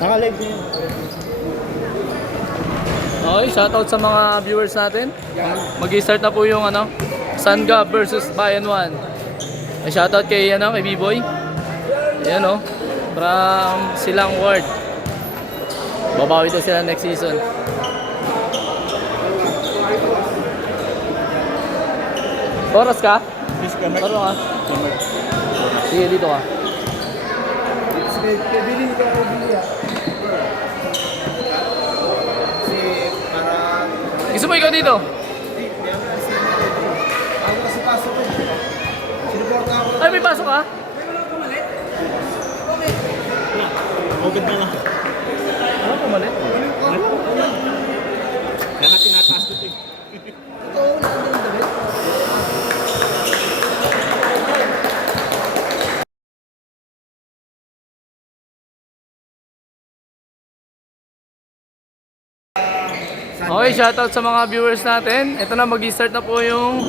Naka-live din. Okay, shoutout sa mga viewers natin. Mag-i-start na po yung Sangab versus Bayan 1. Ay, shoutout kay kay B-Boy. Ayan from Silang Ward. Babawi daw sila next season. Oras ka? Oras ka? Sige, dito ka. Bilhin ka o bilhin. Kasi para... Gusto mo ikaw dito? Ako kasi pasok ko. Sinuporta ako. Ay, may pasok ka? Okay na lang. Ano pumalit? Kaya tinataas ito eh. Ito, nandun yung damit. Okay, shoutout sa mga viewers natin. Ito na, mag-start na po yung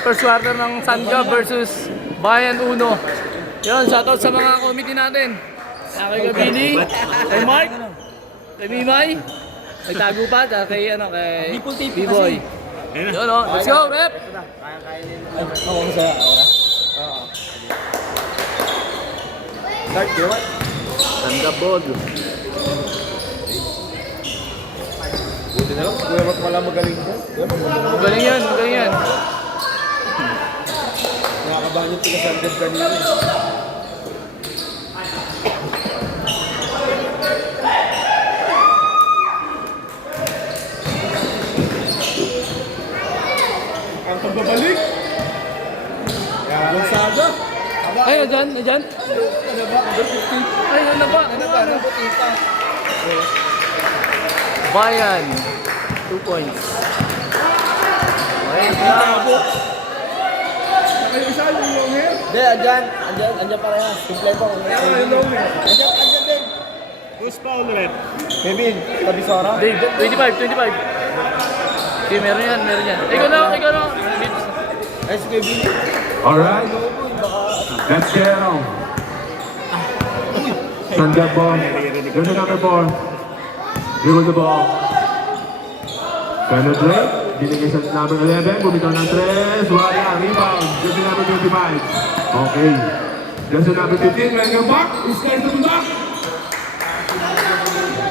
first quarter ng Sangab versus Bayan 1. Yun, shoutout sa mga committee natin. Kay Gabili, kay Mark, kay Mimay, kay Tagupat, kay B-Boy. Yun let's go, rep! Ako masaya. Start, Dewan. Sangab ball. Buti na lang, siguro wala magaling dyan. Magaling yan, magaling yan. Nakakabahan yung tiga-sanded kanina. Ang pagbabalik. Gonzaga. Ay, nadyan, nadyan. Ano ba? Ay, ano ba? Ano ba? Ano ba? Tita? Bayan, 2 points. Okay, bravo. Isa yung long hair? Hindi, andyan parehas. Kompleto. Yung long hair. Andyan din. Who's foul red? Kevin, Tabisora. Dave, 25. Okay, meron yan. Ikaw na. Ay, si Kevin. Alright, let's get it on. Sangab ball. Go to number 4. Dribble the ball. Penetrate. Binigay sa number 11. Bumitaw ng 3. Wala. Rebound. Go to number 25. Okay. Go to number 15. Welcome back. It's time to be back.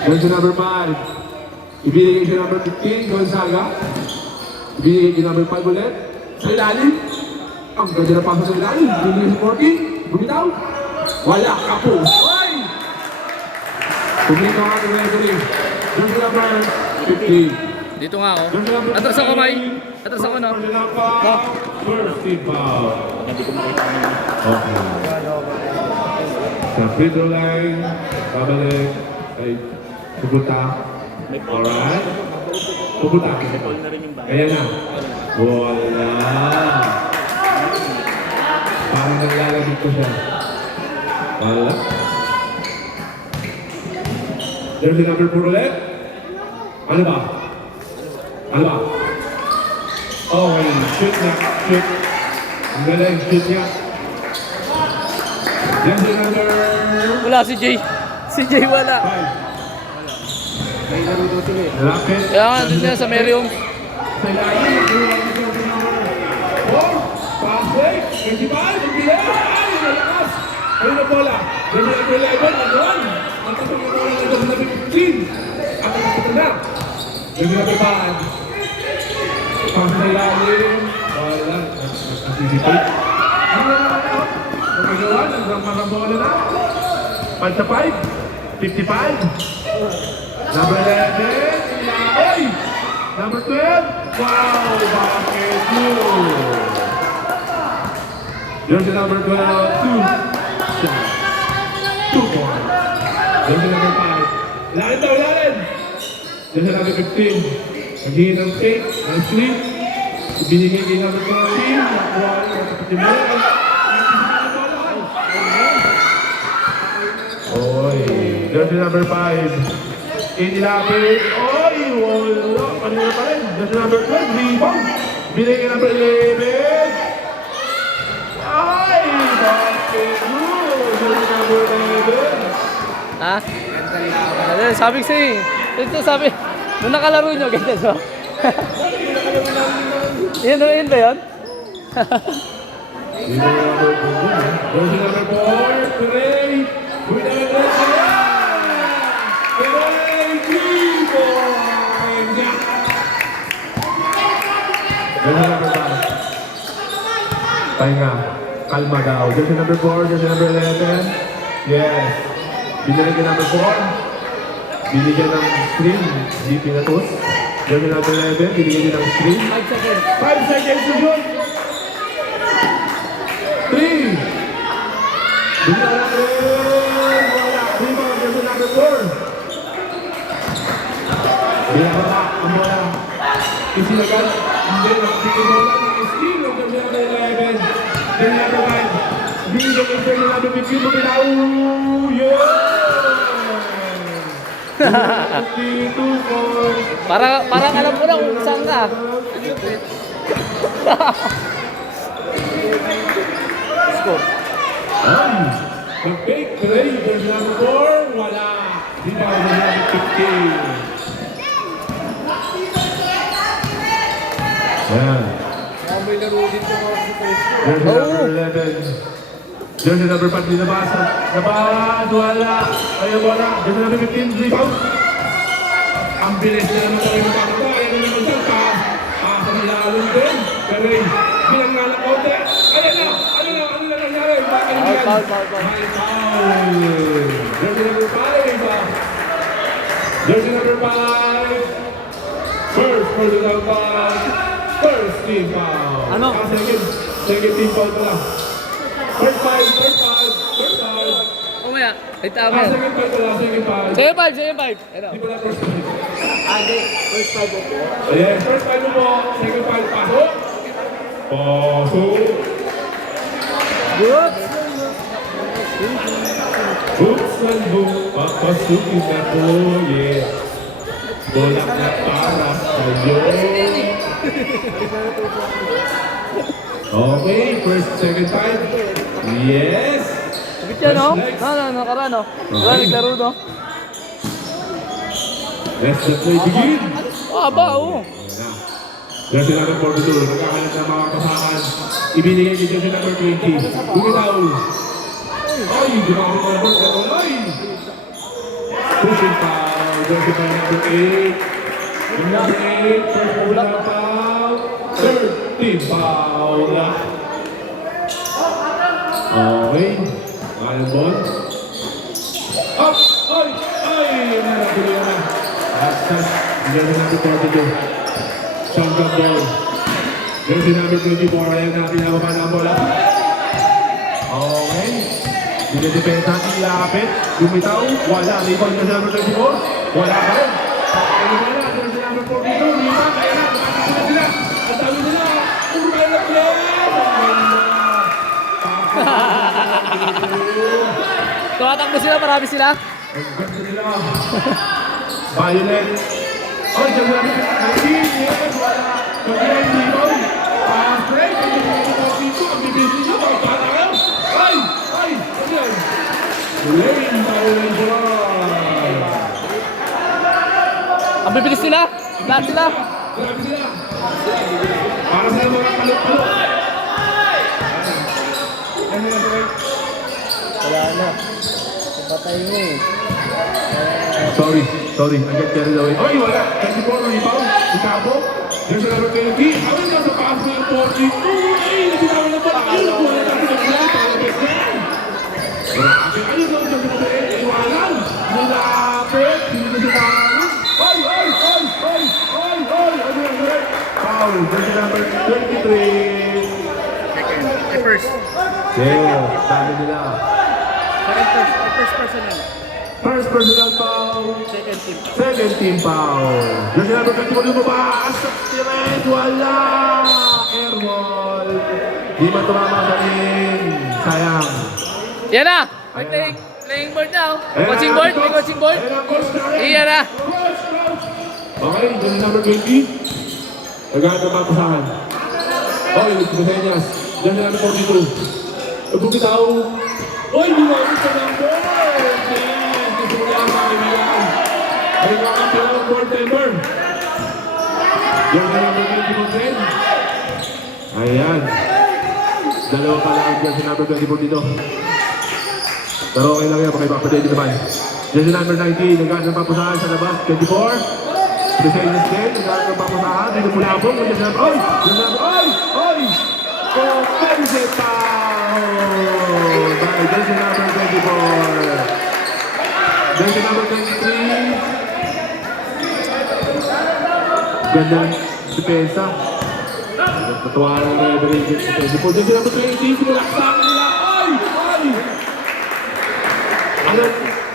Go to number 5. Ibinigay sa number 15. Gonzaga. Ibinigay sa number 5 ulit. Sa ilalim. Ang ganda na pasok sa ilalim. Ibinigay sa 14. Bumitaw. Wala. Kapos. Oy! Pumitaw ang referee. Go to number 15. Dito nga ako. Atras ako, May. Atras ako, no? First foul. Okay. Sa free throw line, babalik, ay pupunta. Alright. Pupunta. Kaya na. Wala. Parang naglalagit ko siya. Wala. There's the number 4 ulit. Ano ba? Oh, shoot niya. Shoot. Ang galing, shoot niya. There's the number... Wala si Jay. Si Jay wala. 5. Lapit. Kaya nga, dito na sa Merium. Sa ilalim. 4. Pass break. 25. Pagpila. Ay, nalakas. Ayun na bola. There's the number 11. Nagawan. Ang tatong yung bola ng number 15. Ang tatong na. There's the number 5. Pass sa ilalim. Wala. Anticipate. Nagagawa. Nagagawa bola na. 5 sa 5. 55. Number 11. Ay! Number 12. Wow! Bakit yun? There's the number 12. 2 shot. 2 points. There's the number 5. Ilalim daw, ilalim! There's the number 15. Nagingin ng fake, ng slip. Ibinigay kay number 14. Nakuha rin ang kapatid. Oy, there's the number 5. Inilapit. Oy, wala. Kanina pa rin. There's the number 12. Rebound. Binigay kay number 11. Ay, bakit yun? There's the number 11. Ha? Ayun, sabi ko sa'yo eh. Ito sabi, nung nakalaro nyo, ganyan so. Yan ba yun? Jersey number 4, Trey. With an aggressive. Trey Chico. Jersey number 5. Pahinga. Kalma daw. Jersey number 4, jersey number 11. Yes. Binigyan number 4. Binigyan ng screen. Di pinatos. Jersey number 11. Binigyan din ng screen. 5 seconds. 5 seconds to shoot. 3. Bila na rin. Wala. Rebound. Jersey number 4. Bila baba. Ang bola. Isinagan. Hindi na. Bigyan bola ng skill ng jersey number 11. Jersey number 5. Bigyan ng jersey number 15. Bumitaw. Yeah! Parang alam mo na kung saan ka. Score. Nag-fake Trey, jersey number 4, wala. Rebound jersey number 15. Ayan. May laro din sa mga Jersey number 11. Jersey number 5, nilabas. Nabas, wala. Ayaw wala. Jersey number 15, rebound. Ang bilis na naman tayo magkakata. Ayan na naman siya. Sa malalong din. Pero bilang nalakaw din. Ayan na. Ano na nangyari? Foul. Foul. Jersey number 5. Jersey number 5. First personal foul. First team foul. Ano? Second team foul pala. First foul. Umaya. Ay, tama yan. Second foul pala. Second foul. Second 5. Ito. Hindi pala first foul. Andi, first five po. Ayan, first foul mo. Second foul. Pasok. Buksan mo, papasukin na po, yeah. Bola na para sa'yo. Okay, first, second time. Yes. Sabit yan, no? Nakaraan, no? Wala, naglaro, no? Let's the play begin. Aba, oo. Jersey number 42, nagkakalat ng mga kasakan. Ibinigay ni jersey number 20. Bumitaw. Ay, gumamit ng board at online. Pushing foul. Jersey number 8. Number 8. First personal foul. Third team foul. Okay. Mahal ball. Up! Ay! Naratuloy naman. Asas. Jersey number 42. Shotgun ball. Jersey number 24. Ayan na. Pinababa na ang bola. Okay. Dinidepensa ang lapit. Lumitaw. Wala. Rebound jersey number 24. Wala ka rin. Ano ba na? Jersey number 42. Rebound. Ayan na. Tumatakbo na sila. Ang dami nila. Urban na play. Tumatakbo sila, marami sila. Ang ganda nila. Violet. Oh, jersey number 19. Yes. Wala. Kagyan. Rebound. Pass break. Ang bibisi nyo. Pagkata kayo. Ay! Ano yan? Lane Violet Joy. Ang bibilis nila. Lahat sila. Grabe sila. Para sa mga kalot-kalot. Ano yan, Troy? Wala na. Patay mo eh. Sorry. I get carried away. Oy, wala. 24, rebound. Itabo. Jersey number 20. Awin na sa pass mo yung 40. Uy! Nabinawa na ba? Ayun na po. Natin ang play. Palabas na yan. Grabe. Ayun na. Jersey number 8. Iwanan. Nilapit. Hindi na siya namin. Oy! Ano yan? Foul. Jersey number 23. First. Yeah. Sabi nila. First personal. First personal foul. Second team foul. Jersey number 21 lumabas. Tirez, wala. Airball. Di man tumama sa ring. Sayang. Yan na. May playing board na, oh. Coaching board. May coaching board. Iyan na. Okay, jersey number 20. Nagagad ang papasahan. Okay, Busenyas. Jersey number 42. Nagbubitaw. Oy, ginamit sa number. Yes, jersey number 24 dito. Pero okay lang yan, pakipapatay din naman. Jersey number 19, nagkaan ng papusahan sa labas, 24. Desaines din, nagkaan ng papusahan, dito mula po, jersey number, oy! Jersey number, oy! Oy! Offensive foul! By jersey number 24. Jersey number 23. Ganda ng depensa. Natuwa ng referee dito sa 24. Jersey number 20, sinulaksakan nila, oy! Oy! Ano?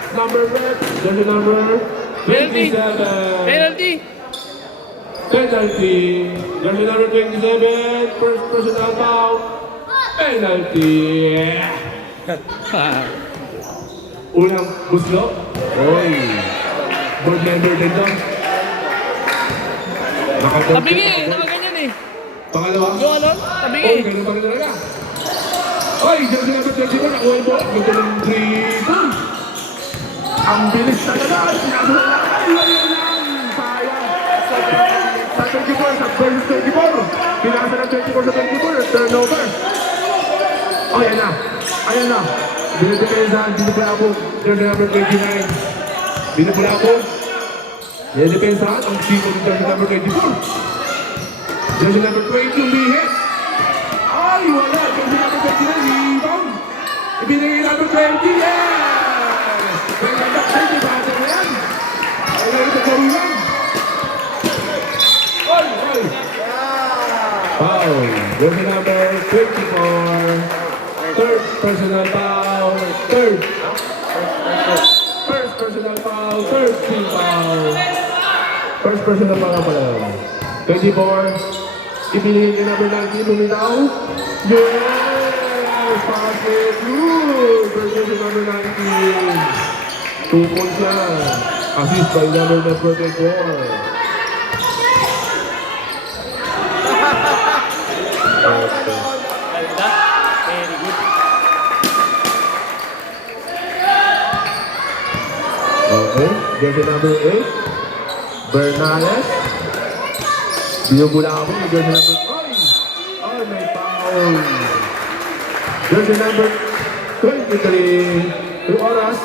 Number red, jersey number 27. Penalty! Penalty. Jersey number 27. First personal foul. Penalty. Unang buslo. Oy. Board member din to. Tabingi eh, nakaganyan eh. Pangalawa. Yung ano? Tabingi. Oy, ganun pa rin talaga. Oy, jersey number 24. Nakuha yung ball. Ganda ng dribble. Ang bilis talaga. Sinasula lang. Ay, lang. Sayang. Sa 24, sa versus 24. Pinasa ng 24 sa 24. Turnover. Oh, ayan na. Ayan na. Binidepensahan. Binipulabog. Jersey number 29. Binipulabog. Binidepensahan. Ang team ng jersey number 24. Jersey number 20. Umihit. Ay, wala. Jersey number 29. Rebound. Ibinigay number 20. Yeah! Nagkagak sa inyo. Bata na yan. Ay, ito karulan. Oy! Oy! Foul. Jersey number 24. Third personal foul. Third. First personal foul. Third team foul. First personal foul pala. 24. Ipilihin ni number 19. Bumitaw. Yes! Basket. Good. Jersey number 19. 2 points yan. Assist by number 24. Okay, jersey number 8. Bernales. Binubula ako. Jersey number 5. Oh, may foul. Jersey number 23. Yung oras.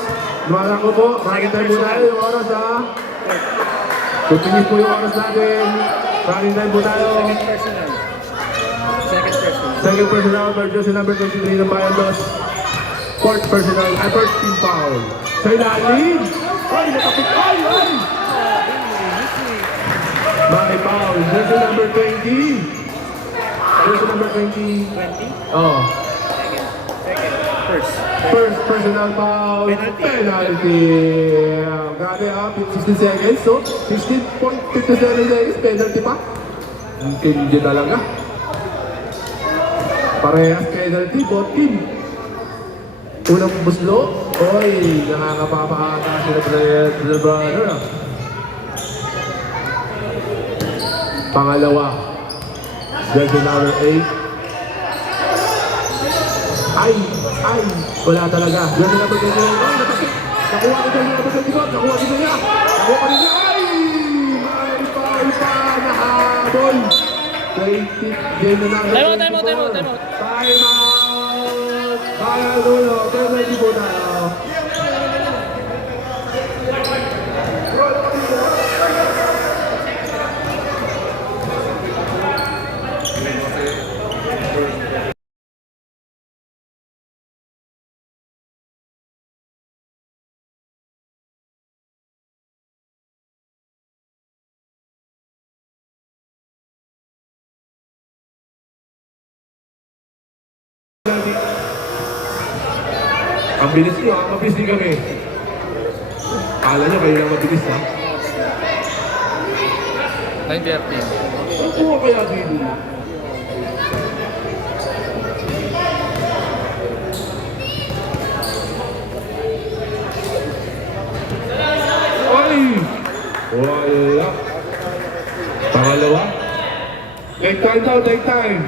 Lumalang ko po. Makikita muna yung oras ha. Tutingin po yung oras natin. Makikita po tayo. Second personal by jersey number 23 ng Bayan Los. Fourth personal, first team foul. Sa ilalim! Ay, nakapit! Ay, ay! Bakit foul? Jersey number 20. Jersey number 20. 20? Oh. First personal foul. Penalty. Grabe ha, 16 seconds. So, 16.57 seconds. Penalty pa. Hindi talaga. Parehas penalty, both team. Unang buslo, oy, nakakapapaata sila brother. Pangalawa, jersey number 8. Ay, wala talaga. Jersey number 29, ay, napasok. Nakuha ni jersey number 24, nakuha din niya. Nakuha pa rin niya, ay! May foul pa, nahabol. 20, game na lang. Time out. Time out. Kaya dulo, penalty po tayo. Ang bilis nyo, mabilis din kami. Kala nyo kayo lang mabilis ha? 9:30. Ang kuha kaya dito? Ay! Wala. Pangalawa. Take time daw, take time.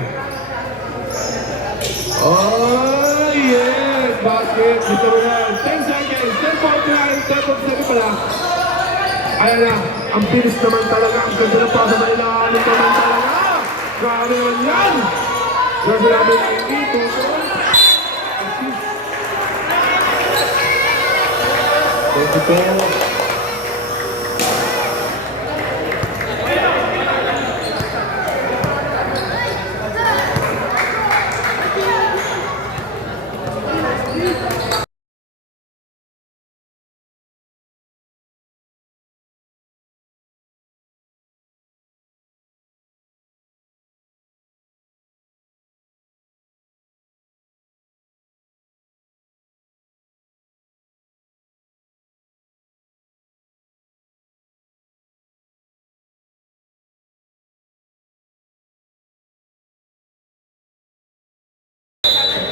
Oh, yes! Basket! Dito mo yan. 10 seconds! 10.9! 10.7 pala. Ayan na. Ang bilis naman talaga. Ang ganda na pasa sa ilalim naman talaga. Grabe naman yan! Jersey number 19. 2 points. 22.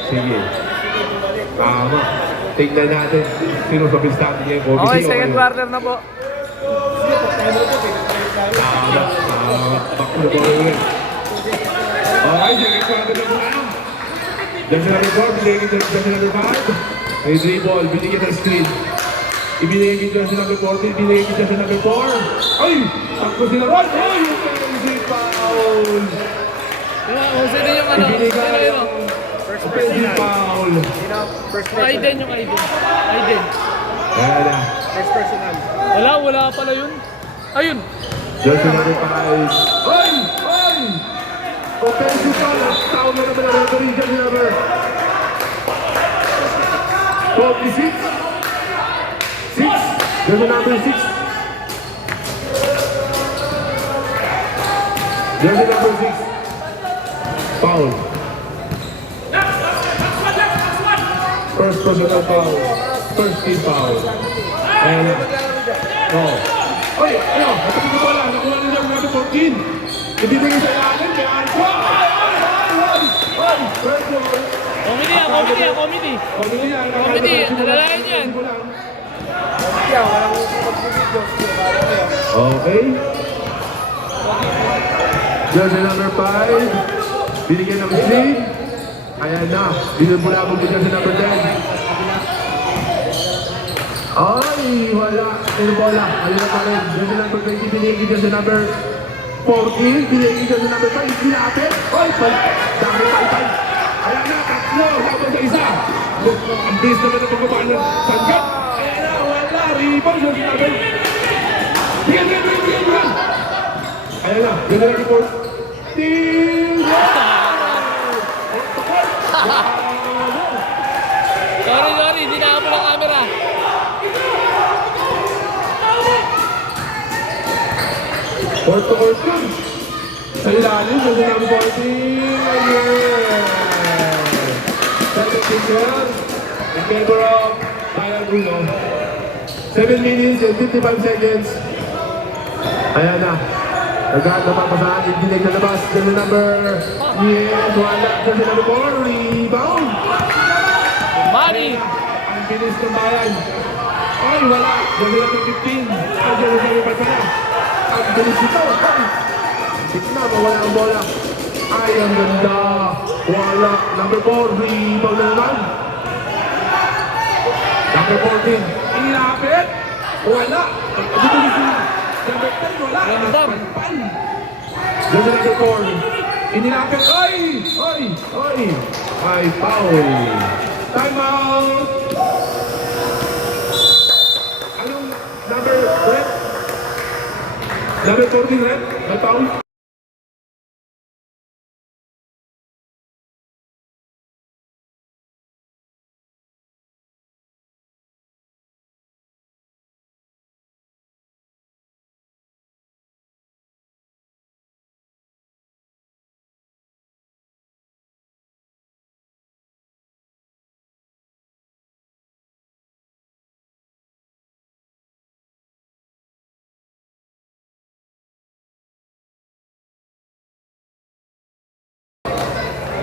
Sige. Tama. Tingnan natin sino sa pistahan niya. Okay, second quarter na po. Tama. Back to the ball ulit. Okay, second quarter na tayo. Diyan sa number 4, binigyan dyan sa number 5. May dribble, binigyan ng screen. Ibinigyan dyan sa number 14, binigyan dyan sa number 4. Ay! Takbo sila ron! Ay! Offensive foul! Sino yung ano? Sino yun? Offensive foul! Aiden yung Aiden. Aiden. Ayan na. First personal. Wala pala yun. Ayun. Dyan sa number 5. Ay! Ay! Offensive foul! Foul na naman ang referee dyan sa number 46. 6. Dyan sa number 6. Dyan sa number 6. Foul. First personal foul. First team foul. And, oh. Ay, ano? Natapos ko pala. Nakuha nila ang number 14. Ibibigay sa ilalim. May alpha. Ay! First one. Comedy. Alalayan yan. Okay. Jersey number 5. Binigyan ng sleeve. Ayan na. Binubulabog ko jersey number 10. Ay, wala. Pero bola. Ayun na pa rin. Jersey number 20. Binigyan jersey number 14. Binigyan jersey number 5. Binapit. Ay, dami pal. Ayan na. Tatlo. Habang sa isa. Ang bilis naman na pagkabaan ng sangkat. Ayan na. Wala. Rebound. Jersey number. Bigyan. Ayan na. Jersey number 14. Sorry, hindi na ako ng camera. Court to court yun. Sa ilalim, sa number 14. Ayan. Second picture. In favor of Bayan Uno. 7 minutes and 55 seconds. Ayan na. Agad na papasahan. Hindi na labas. Jersey number. Yes, wala. Jersey number 4. Rebound. Money. Ang bilis ng Bayan. Ay, wala. Jersey number 15. Ay, jersey number 5 pala. Ang bilis ito. Tignan, mawala ang bola. Ay, ang ganda. Wala. Number 4. Rebound na naman. Number 14. Inilapit. Wala. Ang bilis na. Number 10. Wala. Random. Jersey number 4. Inilapit. Ay! Ay, foul. Time out. Anong number, Red? Number 14, Red? May foul?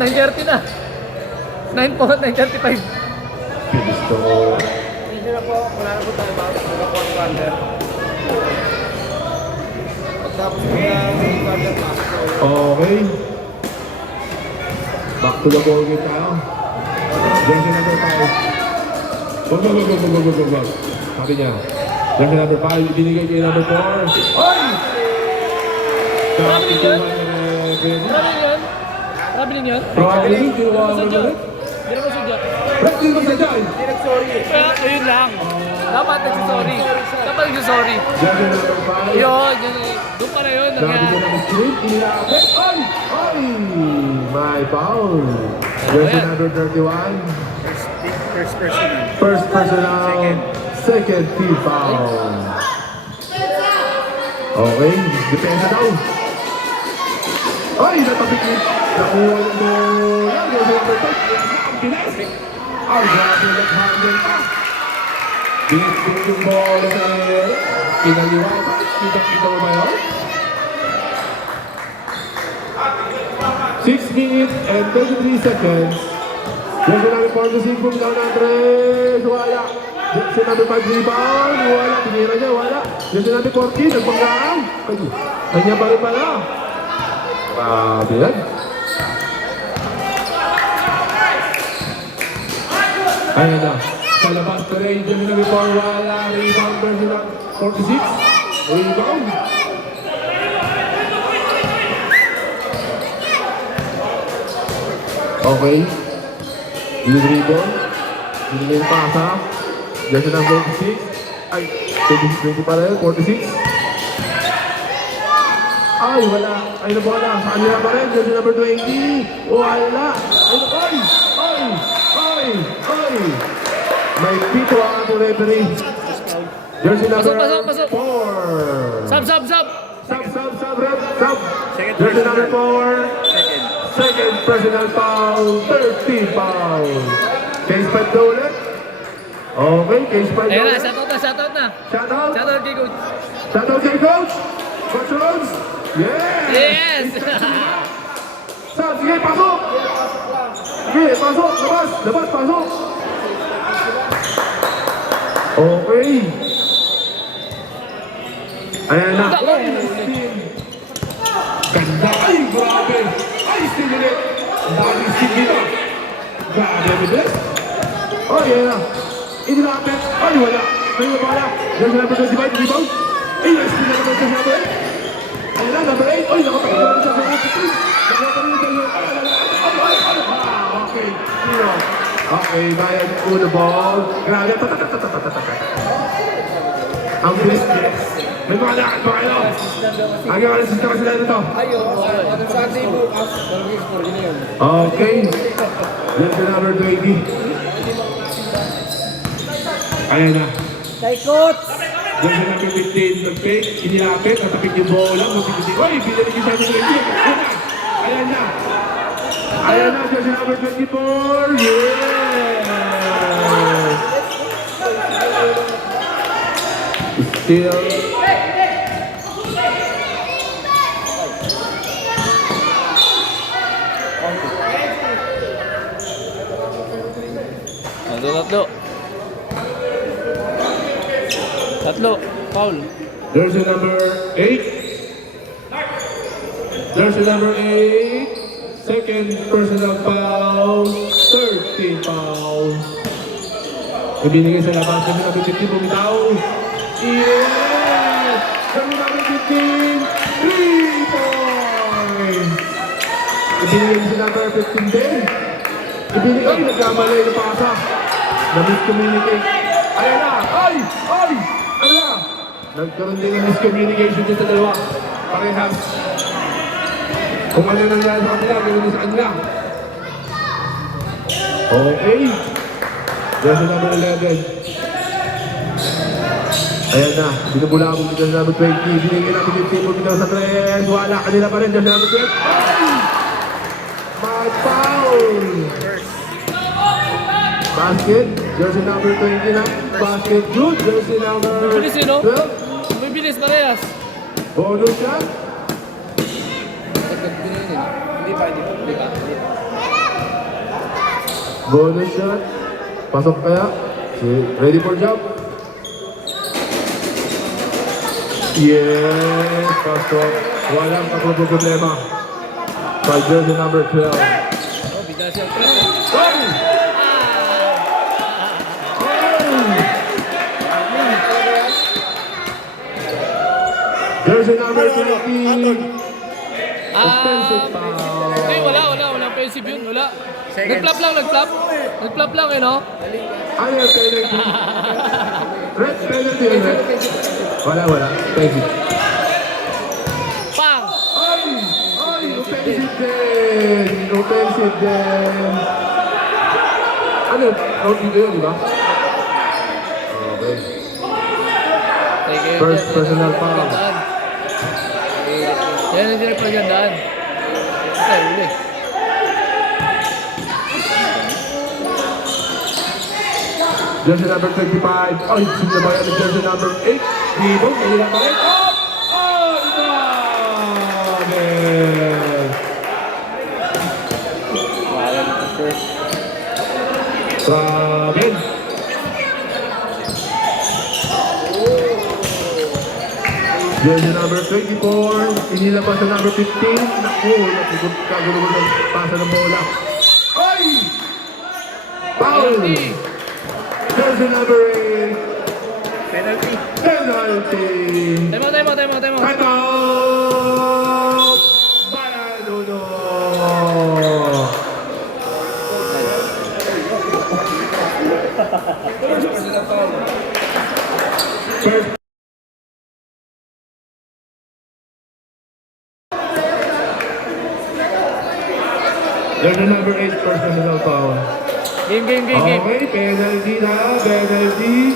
$9.30 na. 9 po, 9.35. Bilis to. Hindi na po, wala na po tayo bago sa fourth quarter. Pagtapos po ng quarter pasok po. Okay. Back to the ball game tayo. Jersey number 5. Wag. Sabi niya. Jersey number 5, ibinigay kay number 4. Ay! Grabe yun. Grabe Grabe yun. Grabe din yun. Grabe yun. Hindi naman sadya. Hindi naman sadya. Red, hindi mo sadya. Hindi nag-sorry eh. Kaya, ayun lang. Dapat nagsisorry. Dapat nagsisorry. Jersey number 5. Yun, yun. Doon pala yun. Grabe ko Nangyari. ng screen. Inilapit. Ay! Ay! My foul. Jersey Ayan. number 31. First personal. First personal. Second team foul. Okay. Depensa daw. Ay! Natapik ni. Nakuha ng bola. Jersey number 5. Ang bilis. Ay! Grabe nag-handle pa. Bilis yung bola sa kinaliwa. Kita mo ba yun? 6 minutes and 33 seconds. Jersey number 46, boom down ng 3. Wala. Jersey number 5, rebound. Wala. Tinira niya, wala. Jersey number 14, nagpanggaan. Kanya pa rin pala. Grabe yan. Ayan na. Sa labas pa rin. Jersey number 4, wala. Rebound, Jersey number 46. Rebound. Okay. Yung rebound. Yung yung pasa. Jersey number 46. Ay, 20 pa rin. 46. Ay, wala. Ay, na bola. Sa kanila pa rin. Jersey number 20. Wala. Ay, ay, ay, ay, ay. May pito ang ating referee. Jersey number Pasok. 4. Sub. Sub, rep, sub. Jersey number 4. Second personal foul, 13 foul. Case pad na ulit. Okay, case pad na Ayan na, ulit. shoutout na. Shoutout. Shoutout kay Coach. Shoutout kay Coach. Coach Rhodes. Yeah. Yes! Sab, sige, pasok. Sige, pasok. Labas, pasok. Okay. Ayan na. Ganda. Ay, grabe. Ay, steal ulit. Ang daming steal dito. Grabe, bilis. Oh, yan na. Inilapit. Ay, wala. Ay, wala. Jersey number 25, rebound. Ay, steal na naman jersey number 8. Ayan na, number 8. Ay, nakapagod na siya sa 8. Nakapagod na siya. Okay. Sino? Okay, bayan uno ball. Grabe. Ang bilis. May mga lakad pa kayo. Hanggang alas na sila dito. Sunday bukas. Score yun yun. Okay. Jersey number 20. Ayan na. Kay Coach! Jersey number 15. Nag-fake. Inilapit. Natapik yung bola. Magpipiti. Uy! Binalik yung jersey number 20. Ayan na. Ayan na. Jersey number 24. Yeah! Still. Tatlo. Foul. Jersey number 8. Jersey number 8. Second personal foul. 13 foul. Ibinigay sa labas. Jersey number 15. Bumitaw. Yes! Jersey number 15. 3 points. Ibinigay sa number 15 din. Ibinigay. Ay, nagkamali yung pasa. Na-miscommunicate. Ayan na. Ay! Ay! Ano na? Nagkaroon din ng miscommunication din sa dalawa. Parehas. Kung ano nangyari sa kanila, ganoon din sa kanila. Okay. Jersey number 11. Ayan na. Binubulabog ni Jersey number 20. Binigyan natin yung team bitaw sa 3. Wala kanila pa rin. Jersey number 12. Ay! My foul! Basket. Jersey number 20 na. Basket good. Jersey number Bilis yun, no? 12. May bilis parehas. Bonus shot. Hindi pa. Bonus shot. Pasok kaya. Ready for jump. Yes, pasok. Walang problema. By jersey number 12. Oh, bigla siya. Hey! Jersey number 20. Offensive foul. Hindi, wala. Offensive yun, wala. Nag-flap lang. Nag-flap lang, no? Ayaw tayo penalty ulit. Wala. Thank you. Pang! Ay! Offensive din! Offensive din! Ano? Out dito yun, di ba? Okay. First personal foul. Yan ang direct pagandaan. Ito, huli. Jersey number 25. Ay, sinabayan ng jersey number 8. Dito, kanila pa rin. Up! Ay, grabe! Grabe! Jersey number 24. Inilabas sa number 15. Naku, kagulo ng pasa ng bola. Ay! Foul! Jersey number 8. Penalty. Penalty! Time out. Time out! Bayan Uno! First Jersey number 8, first personal foul. Game. Okay, penalty na, penalty.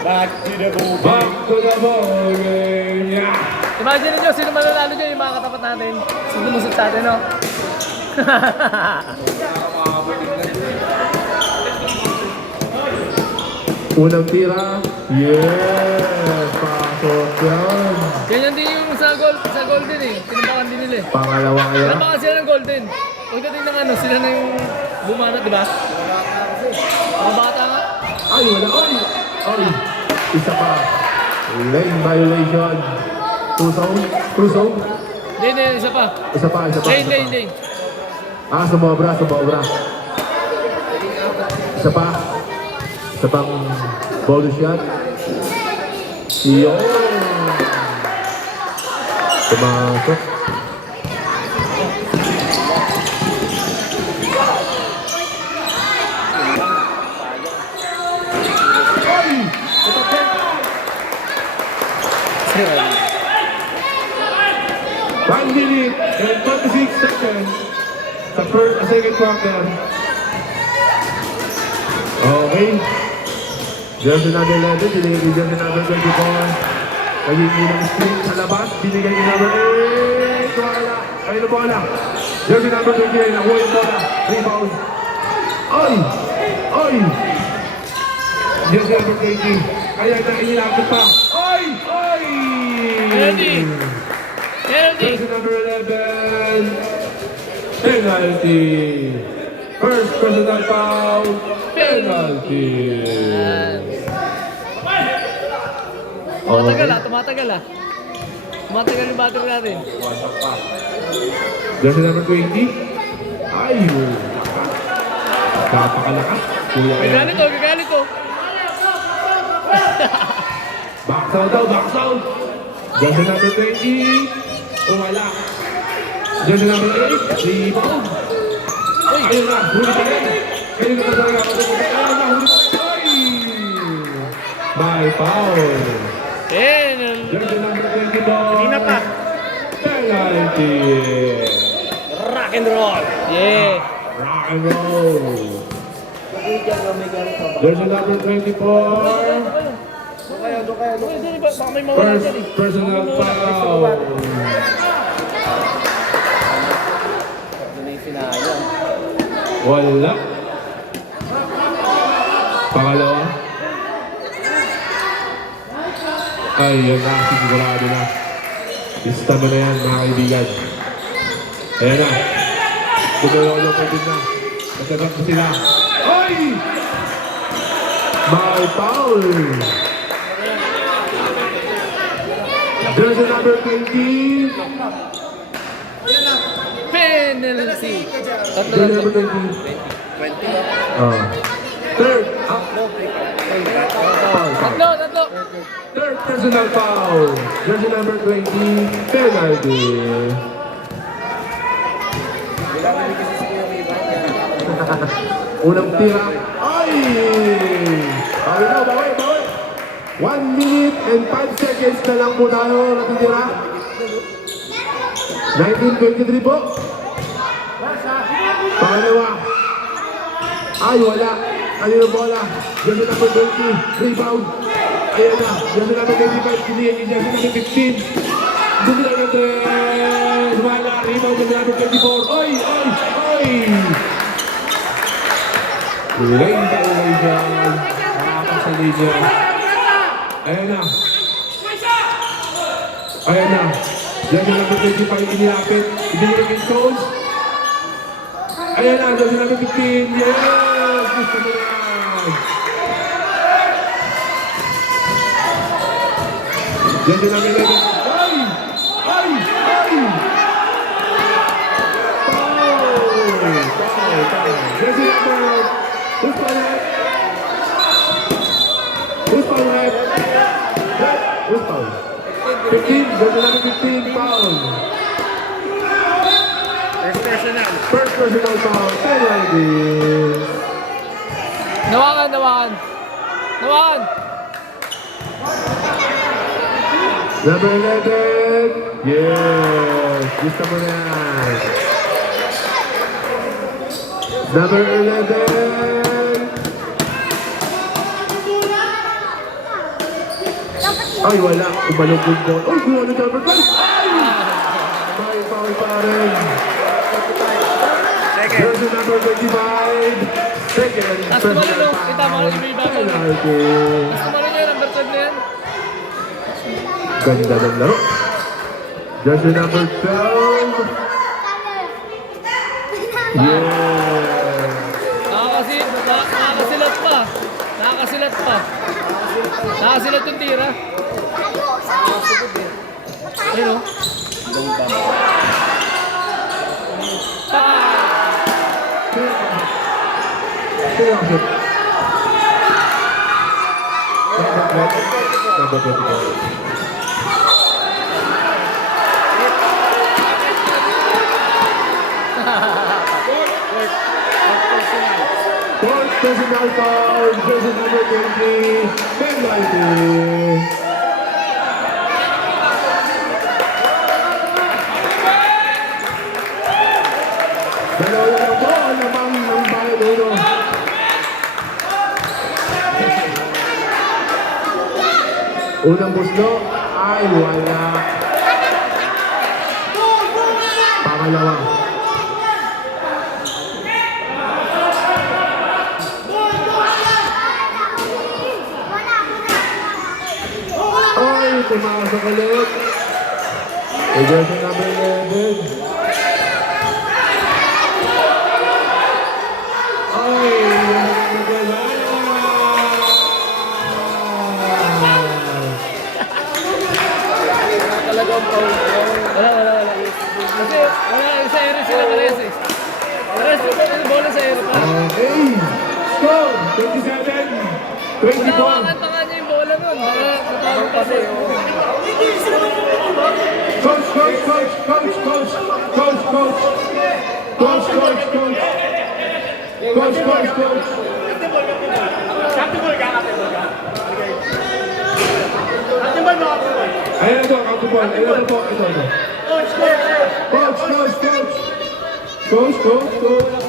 Back to the ball. Back to the ball game. Yeah. Imagine nyo, sino mananalo dyan, yung mga katapat natin. Sino lumusot sa atin, no? Unang tira. Yes! Pasok yan. Ganyan din yung sa golden eh. Tinambakan din nila eh. Pangalawa kaya. Tinambakan sila ng golden. Pagdating ng ano, sila na yung bumanat, di ba? Mga bata nga. Ay, wala. Ay! Isa pa. Lane violation. Two zone. Hindi, isa pa. Isa pa. Lane. Sumobra. Isa pa. Isa pang ball shot. Yun. Tumasok. Sira. 1 minute and 26 seconds sa second quarter. Okay. Jersey number 11, binigay ni jersey number 24. Nagiging ng screen sa labas, binigay ni number 8. Wala. Ayun na bola. Jersey number 29, nakuha yung bola. Rebound. Ay! Jersey number 20. Kaya na inilapit pa. Ay! Penalty. Jersey number 11. Penalty. First personal foul. Penalty. Tumatagal ah. Tumatagal yung battery natin. Jersey number 20. Ay! Napakalakas. Gagalit to. Box out. Jersey number 20. Wala. Jersey number 8. Rebound. Ayun na, huli pa rin. Ayun na talaga. Ay! By foul. Jersey number 24. Hindi na pa. Penalty. Rock and roll. Yeah. Rock and roll. Jersey number 24. Baka may mawala First dyan eh. personal foul. Wala. Pangalawa. Ay, yun na. Sigurado na. Lista mo na yan, mga kaibigan. Ayan na. Tumulong pa din na. Masarap na sila. Ay! May foul. Jersey number 20. Penalty. Jersey number 20. Third. Tatlo. Third personal foul. Jersey number 20. Penalty. Unang tira. Ay! 1 minute and 5 seconds na lang po tayo natitira. 19-23 po. Pangalawa. Ay, wala. Kanino bola? Jersey number 20. Rebound. Ayan na. Jersey number 25. Kinihin yung jersey number 15. Jersey number 3. Wala. Rebound. Jersey number 24. Oy! Oy! Oy! Rain pa ulay dyan. Nakakasali dyan. Ayan na. Ayan na. Jersey number 25. Inilapit. Ibigay kay Coach. Ayan na. Jersey number 15. Yes! Gusto mo yan. Jersey number 11. Ay! Ay! Ay! Foul! Jersey number. Who's foul left? Who's foul left? Who's foul? 15. Jersey number 15. Foul. First personal foul. Penalty. Nawakan, nawakan. Nawakan. Number 11. Yes. Gusto mo na yan. Number 11. Ay, wala. Umalog yung ball. Ay, kuha na number 12. Ay! May foul pa rin. Jersey number 25. Second Tapos tumalun, personal no? Kita mo, foul. iba-iba. Penalty. Mas tumalun niya, number 12 na yan. Ganda ng laro. Jersey number 12. Yeah. Nakakasilat pa. Nakakasilat pa. Nakakasilat yung tira. Ayun o. Number 25. Fourth personal foul, jersey number 20, penalty. Dalawa na po, lamang ng bayan uno. Unang buslo ay wala. Pangalawa. Ay, pumasok ulit. Jersey number 11. Ay, Wala. Kasi, wala, sa ere sila kares eh. Kares, yung bola sa ere pa. Okay. Score, 27. 24. Nawakan pa nga niya yung bola nun. Natawag kasi. Coach. Ayan ito, kapupon. Ayan po, ito. Coach.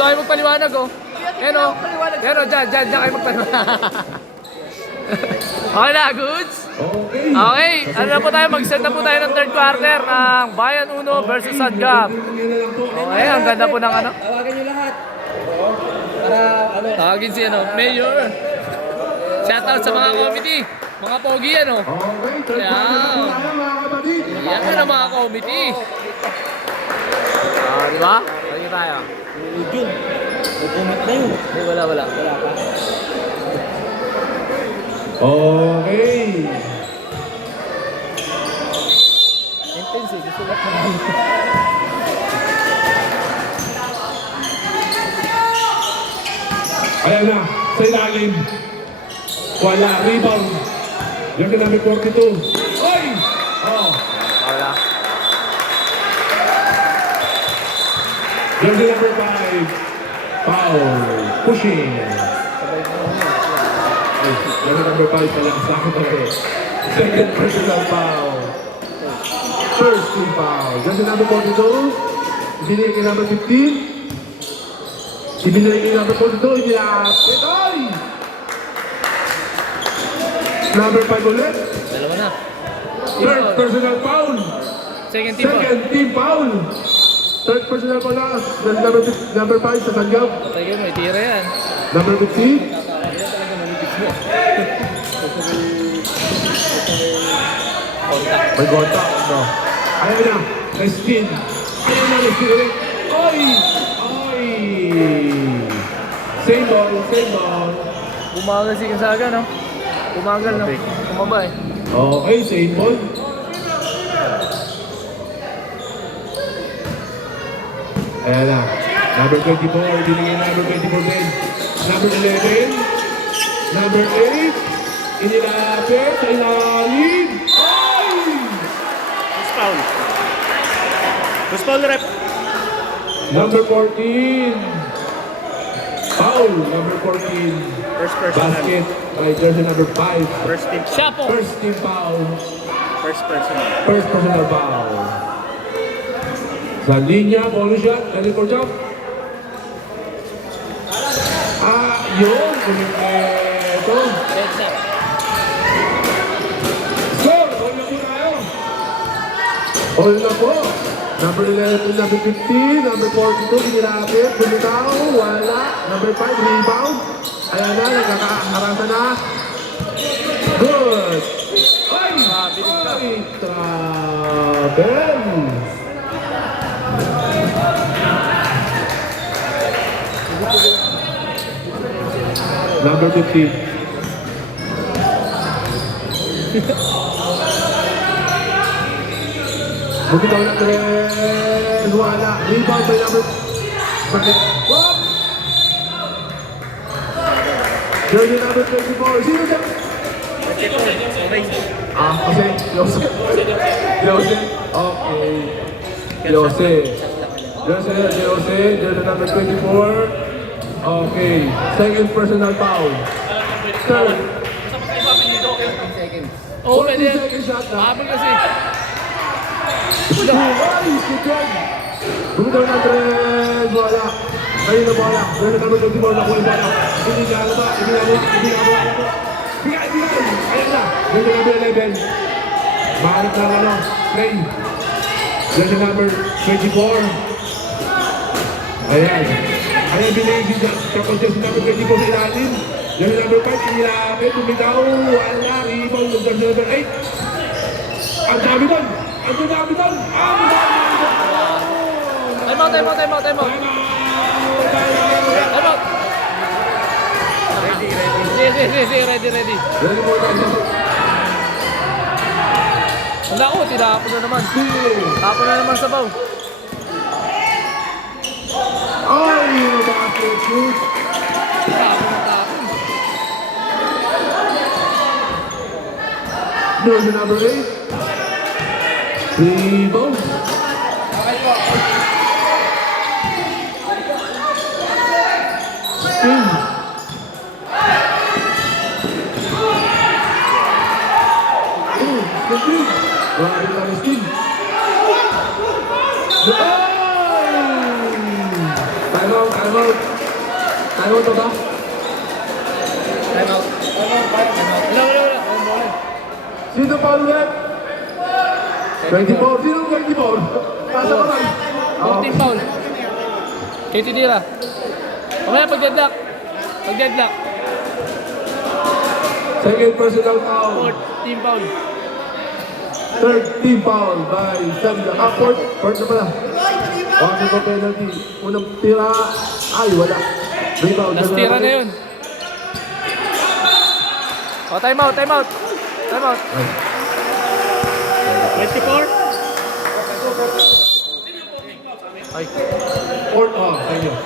Gusto kayo magpaliwanag, oh. Yan, oh. Yan, oh. Dyan kayo magpaliwanag. Okay na, goods? Okay. Okay, ano na po tayo? Mag-set na po tayo ng third quarter ng Bayan Uno versus Sangam. Okay, ang ganda po ng ano. Tawagan nyo lahat. Para ano. Tawagin si ano, Mayor. Shoutout sa mga committee. Mga pogi yan, oh. Okay, third Ayan. quarter na po tayo mga kapatid. Yan na mga committee. Di ba? Pwede tayo. Yun. Nag-comment na yun. Hindi, wala. Wala pa. Okay. Intense eh. Gusto ko. Ayan na, sa ilalim. Wala, rebound. Yung number 42. Oy! Oh. Wala. Yung number 5. Foul. Pushing. Yung number 5 pala sa akin talaga. Second personal foul. First team foul. Yung number 42. Ibinigay kay number 15. Ibinigay kay number 42. Inilapit. Oy! Number 5 ulit. Dalawa na. Third personal foul. Second team pa. Second team foul. Third personal foul na. Number 5 sa Sanggap. Patay mo, itira yan. Number 15. May gonta. No. Ayaw na. Nice spin. Ayaw na. Nice spin ulit. Oy! Oy! Same ball. Same ball. Bumagal si Gonzaga, no? Bumagal, no? Kumaba eh. Okay, same ball. Ayan na. Number 24. Binigay number 24 din. Number 11. Number 8. Inilapit sa ilalim. Ay! First foul. First foul rep. Number 14. Foul. Number 14. First personal. Basket. By jersey number 5. First team. Siya po. First team foul. First personal. First personal foul. Sa linya, ball shot, galing for jump. Yun. Kumineto. Heads up. Score! All na po tayo. All na po. Number 11, number 15, number 42, hinilapit, bumitaw, wala. Number 5, rebound. Ayan na, nagkakaharasa na. Good. Ay! Ay! Travel! Number 15. Bumitaw na tres, wala. Rebound by number... Bakit? Wop! Jersey number 24. Sino siya? Jose. Jose. Jose. Okay. Jose. Jose. Jersey number 24. Okay. Second personal foul. Third. Oo, pwede 40 yan. seconds shot na. Habol kasi. Bumitaw na tres, wala. Kayo na bola. Kayo na number 24 na kuha yung bola. Hindi nga ba? Hindi nga ba? Bigay! Ayan na. Yung number 11. Mahanap na ano. Play. Yung number 24. Ayan. Ayan binigay si Kapag Diyos number 24 sa ilalim. Yung number 5, inilapit. Bumitaw. Wala. Ibaw. Yung number 8. Ang dami doon. Ang dami doon. Ang dami doon. Time out. Time out. Time out. Ready. Ready mo tayo. Wala ko, tinapon na naman. Tapon na naman sa baw. Ay, basket shoot. Tapon na tapon. Jersey number 8. Rebound. Spin. Spin. Grabe ka na spin. Time out. Ano ito ba? Time out. Wala. Sino pa ulit? 24. Sino 24? Pasa ko lang. 14 foul. Kay Tidira. Mamaya pag-deadlock. Pag-deadlock. Second personal foul. 14 foul. Third team foul by Sandra. Fourth na pala. One pa penalty. Unang tira. Ay, wala. Rebound. Last tira na yun. O, time out. Time out. 24? Ay. Fourth. Thank you.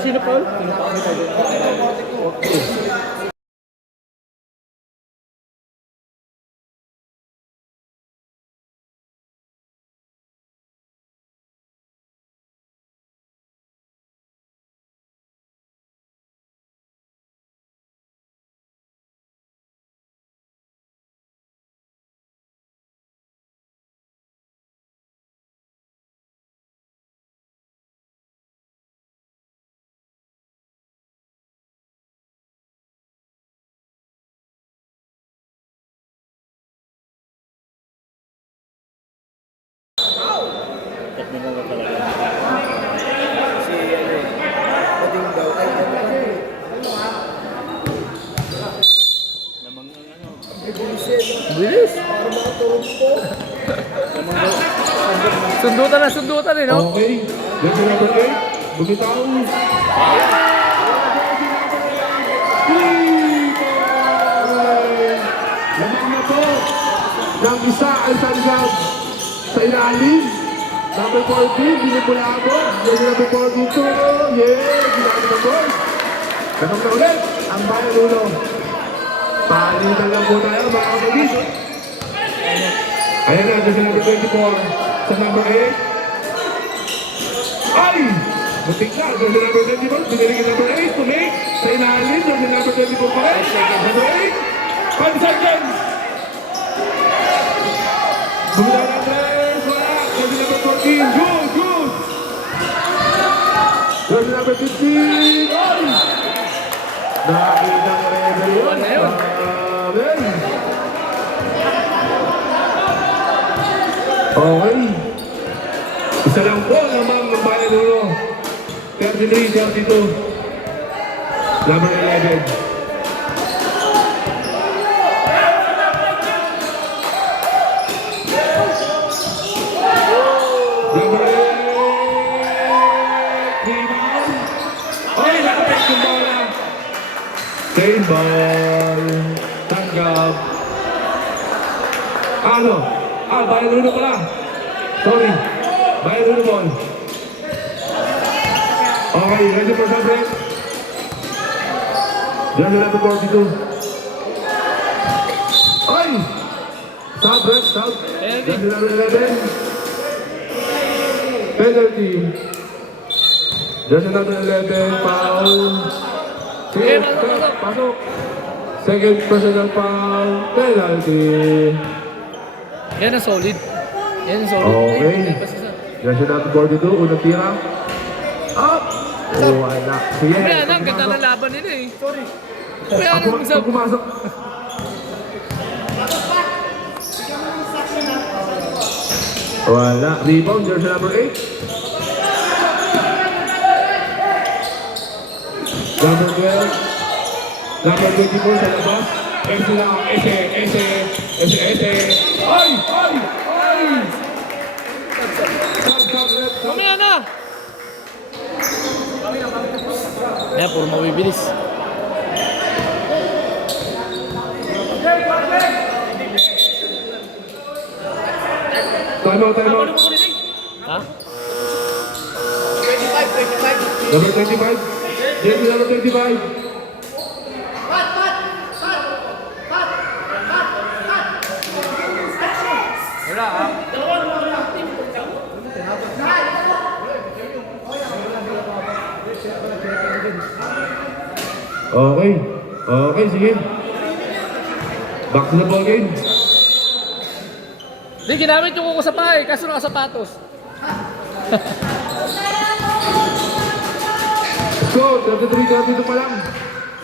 Sino Paul? Bilis. Sundutan eh, no? Okay. Jersey number 8. Bumitaw. Lamang na po. Ng isa ay Sanjab sa ilalim. Number 14, binibulabog. Jersey number 42. Yeah, ginamit ang boy. Ganun na ulit. Ang bayan ulo. Palitan lang po tayo mga kapatid. Ayan na, jersey number 24 sa number 8. Ay! Butik na, jersey number 24, binigyan number 8 to make sa inahalin, jersey number 24 pa rin. Number 8, 5 seconds! Bumila na tres, wala, jersey number 14, good! Jersey number 15, ay! Nakakita na rin yun. Amen! Okay. Isa lang po lamang ng bayan ulo. 33-32. Number 11. Number 8. Rebound. Ay, lapit yung bola. Same ball. Tanggap. Ano? Bayan ulo pala. Sorry. Bayan ulo ball. Okay, ready for subject? Jersey number 42. Ay! Subject. Jersey number 11. Penalty. Jersey number 11, foul. Sige, pasok. Second personal foul, penalty. Yan ang solid. Okay. Jersey number 42, unang tira. Up! Wala. Sige. Kaya lang, ganda ng laban nila eh. Sorry. Kaya lang, Pag pumasok. Wala. Rebound, jersey number 8. Number 12. Number 24 sa labas. Ese lang. Ese. Ay! Mamaya na! Ayan, puro mabibilis. Time out. Ha? Number 25. Jersey number 25. Wala ah. Okay, sige. Back to the ball game. Di, ginamit yung kuko sa pahay, kaso nakasapatos. score, 33-32 pa lang.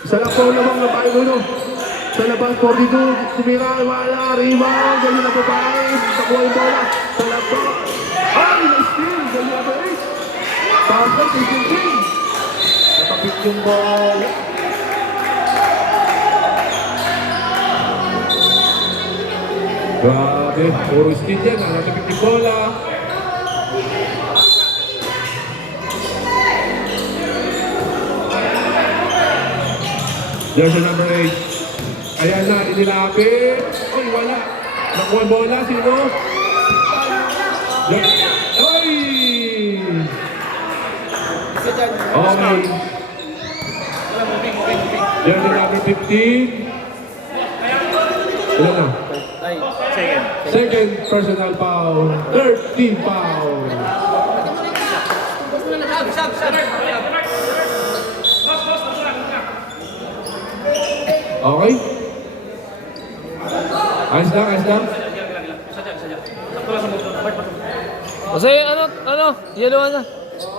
Isa lang po lamang ng Bayan Uno. Sa labas, 42, tumira, wala, rebound, ganyan na po Bayan. Takuha yung bola. Sa labas. Ay, na-steal, ganyan na po eh. Basket, tingin-ting. Natapit yung bola. Grabe, puro steal yan. Natapit yung bola. Jersey number 8. Ayan na, inilapit. Ay, wala. Nakuha bola, sino? Ay! Okay. Jersey number 15. Ilan na? Second personal foul. 13 foul. Okay? Ayos lang. Kasi yellow na.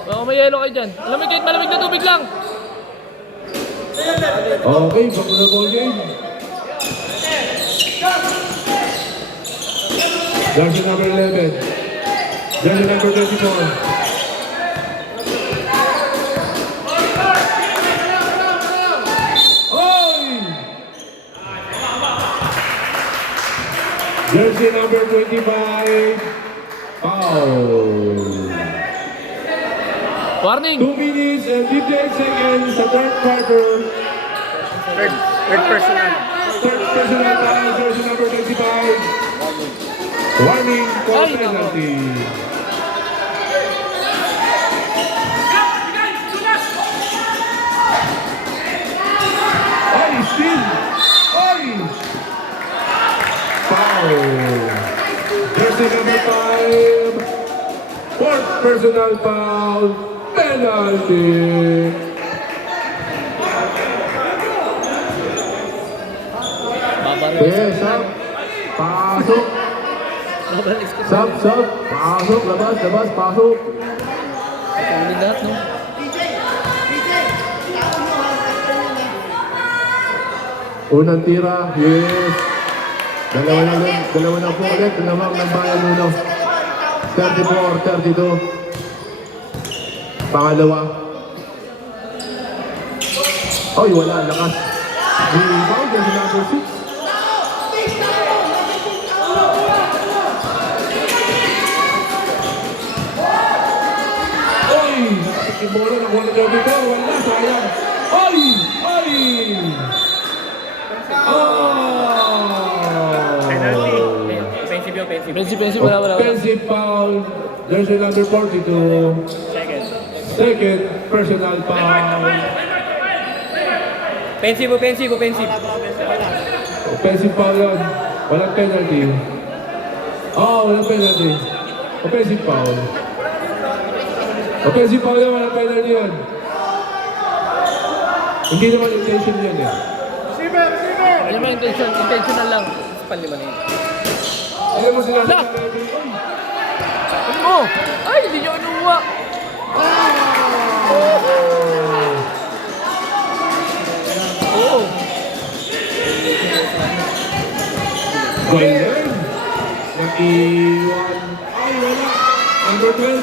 Baka may yellow kayo dyan. Malamig kahit malamig na tubig lang. Okay, bago na ball game. Jersey number 11. Jersey number 24. Jersey number 25, foul. Warning! 2 minutes and 58 seconds sa third quarter. Third personal. Third personal foul, jersey number 25. Warning for Ay, penalty. Ay, steal! Ay! Foul. Jersey number 5. Fourth personal foul. Penalty. Yes, up. Pasok. Sub. Pasok. Labas. Pasok. Ulit lahat, no? Unang tira. Yes. Dalawa na po ulit. Lamang ng Bayan Uno. 34-32. Pangalawa. Ay, wala. Lakas. Rebound. There's number 6. Ay! Nakapit yung bola. Nakuha na daw dito. Wala. Sayang. Ay! Pensi, wala. Offensive foul. Jersey number 42. Second personal foul. Pensive. Offensive foul yun. Walang penalty. Walang penalty. Offensive foul. Offensive foul yun. Walang penalty yun. Hindi naman intention yun eh. Ano ba intentional lang. Panlima na yun. Alam mo sila sa Ano mo? Ay, hindi nyo anuwa. Oo. Golden. Nag-iwan. Ay, wala. Number 12.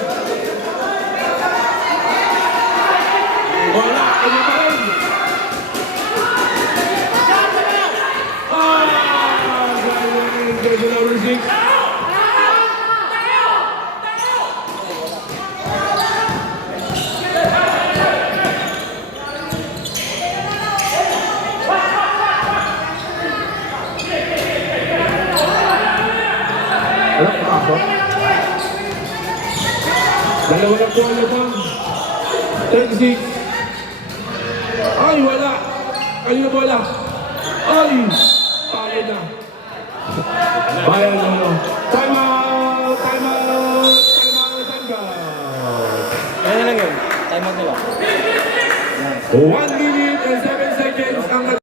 Wala. Ano ba rin? Golden. Jersey number 6. Alam ko ako. Dalawa lang po alam. 36. Ay, wala. Kanina bola. Ay! Palo na. Bayan Uno. Time out! Time out! Ano lang yun? Time out nila. 1 minute and 7 seconds ang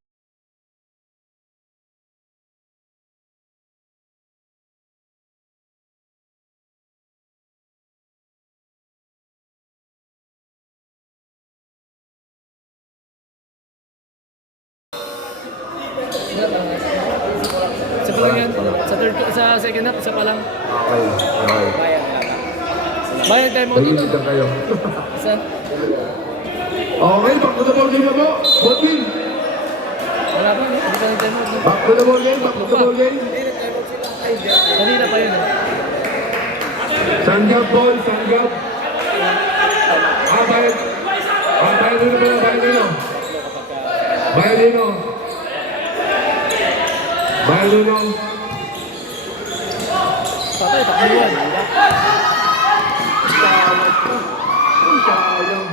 Isa pa lang yan. Sa second half, isa pa lang. Okay. Okay. Bayan tayo mo dito. Nagilitan kayo. Isa. Okay, back to the ball game na po. Botin. Wala pa, no? Hindi pa nag-time out, no? Back to the ball game, back to the ball game. Kanina pa yun, eh. Sanggap ball, sanggap. Bayan. Bayan dito po, bayan dito. Bayan dito. Bayan dito. Patay, takbuhan. Sayang.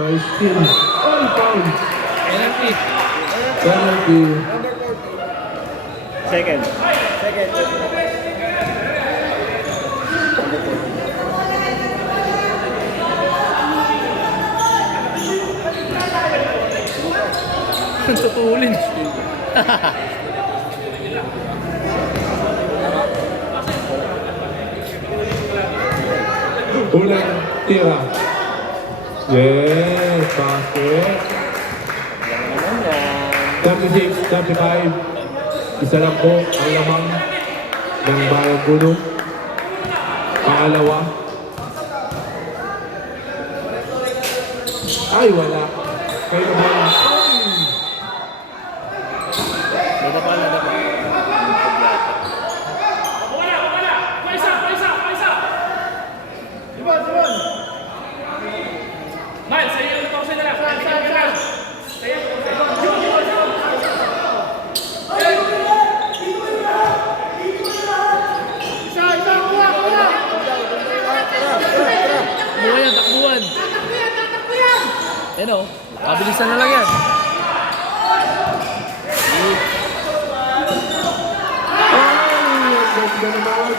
Nice steal. On foul. Penalty. Penalty. Second. Tutulin. Ulang tira. Yes, basket. 36, 35. Isa lang po ang lamang ng Bayang Puno. Pangalawa. Ay, wala. Kayo naman. Dito pa, dito pa. Takbuhan. Yan o, mabilisan na lang yan. Ay, ganda naman.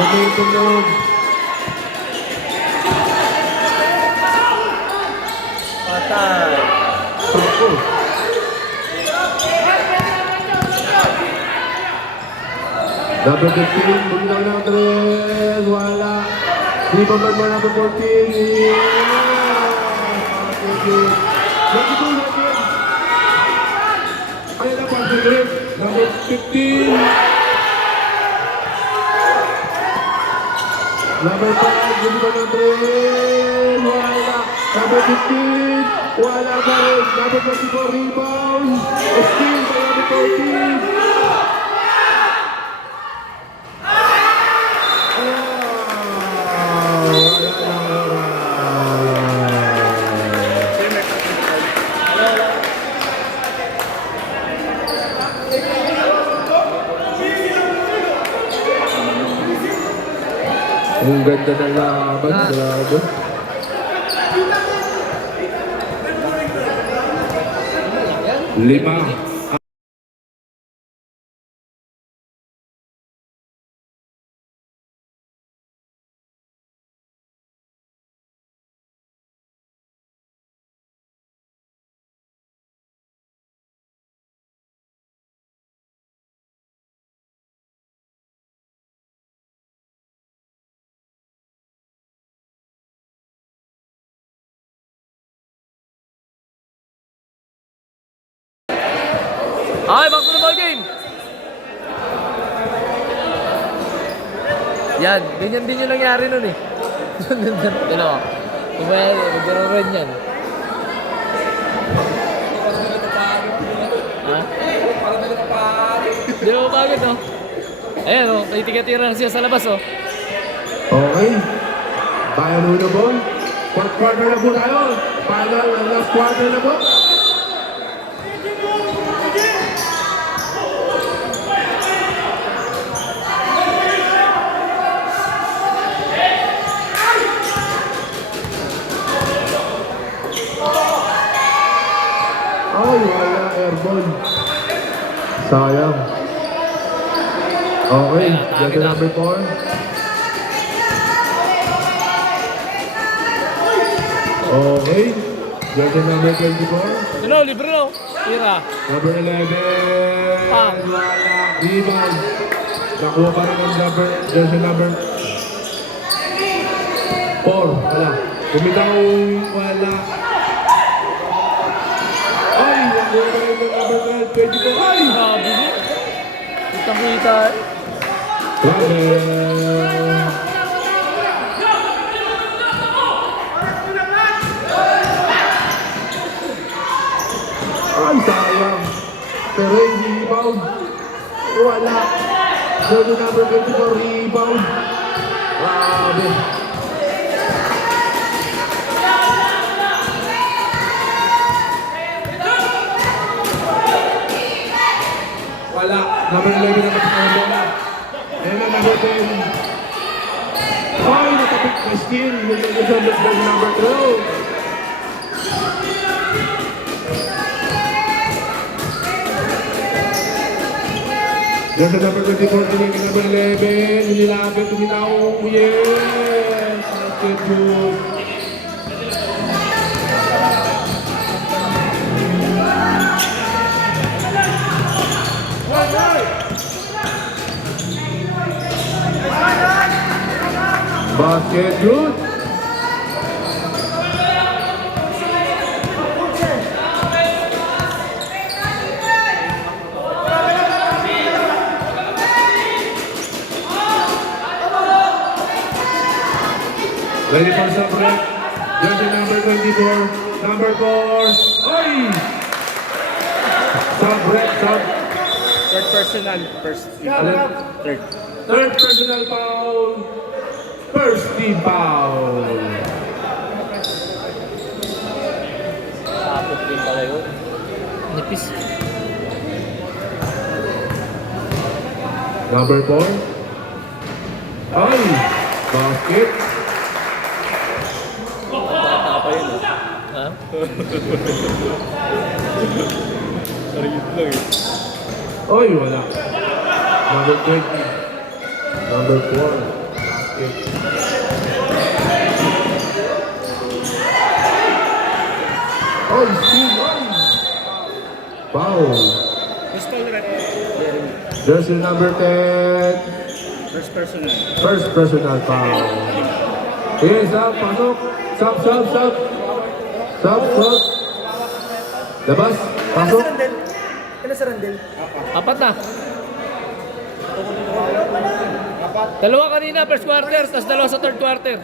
Momentum naman. Patay. Ako. Number 15, bumitaw ng 3, wala. Di pa man number 14, yeah! Lucky ball natin. Ay, na pa, grip. Number 15. Number 5, bumitaw ng 3, wala. Number 15, wala pa rin. Number 24, rebound. Steal by number 14. Ang ganda ng laban, grabe. Lima. Okay, back to the ball game. Yan, ganyan din yung nangyari nun eh. Ano? Kumaya, magbaro rin yan. Ha? Di ba bagay no? Ayan o, may tiga-tira na siya sa labas o. Okay. Bayern Uno ball. Fourth quarter na po tayo. Final and last quarter na po. Ay, wala. Airball. Sayang. Okay. Dito number 4. Okay. Dito number 24. Ano, libre no? Tira. Number 11. Pang. Wala. Rebound. Nakuha pa rin ang jersey number 4. Wala. Bumitaw. Wala. Ay, nakuha pa rin ang number 12. 24. Ay! Kitang kita. Travel. Ay, sayang. Pero yung rebound. Wala. Jersey number 24, rebound. Grabe. Wala. Number 11 na kapit ng bola. Ayan na, number 10. Ay, nakapit na steal. Yung number 12. There's a number 24, tinigil number 11. Nilapit, tuminaw. Yes! That's good. Basket good. Ready for some break. Jersey number 24, number 4. Oy! Sub break, sub. Third personal. First. Third. Third personal foul. First team foul. Sapot din pala yun. Nipis. Number 4. Ay! Basket. Bata pa yun eh. Ha? Sarili lang eh. Oy, wala. Number 20. Number 4. Basket. Oy, steal. Oy! Foul. First foul rep. Jersey number 10. First personal. First personal foul. Yes, up, pasok. Sub. Sub. Labas, pasok. Kailan sa Randel? Apat na. Dalawa kanina, first quarter, tapos dalawa sa third quarter.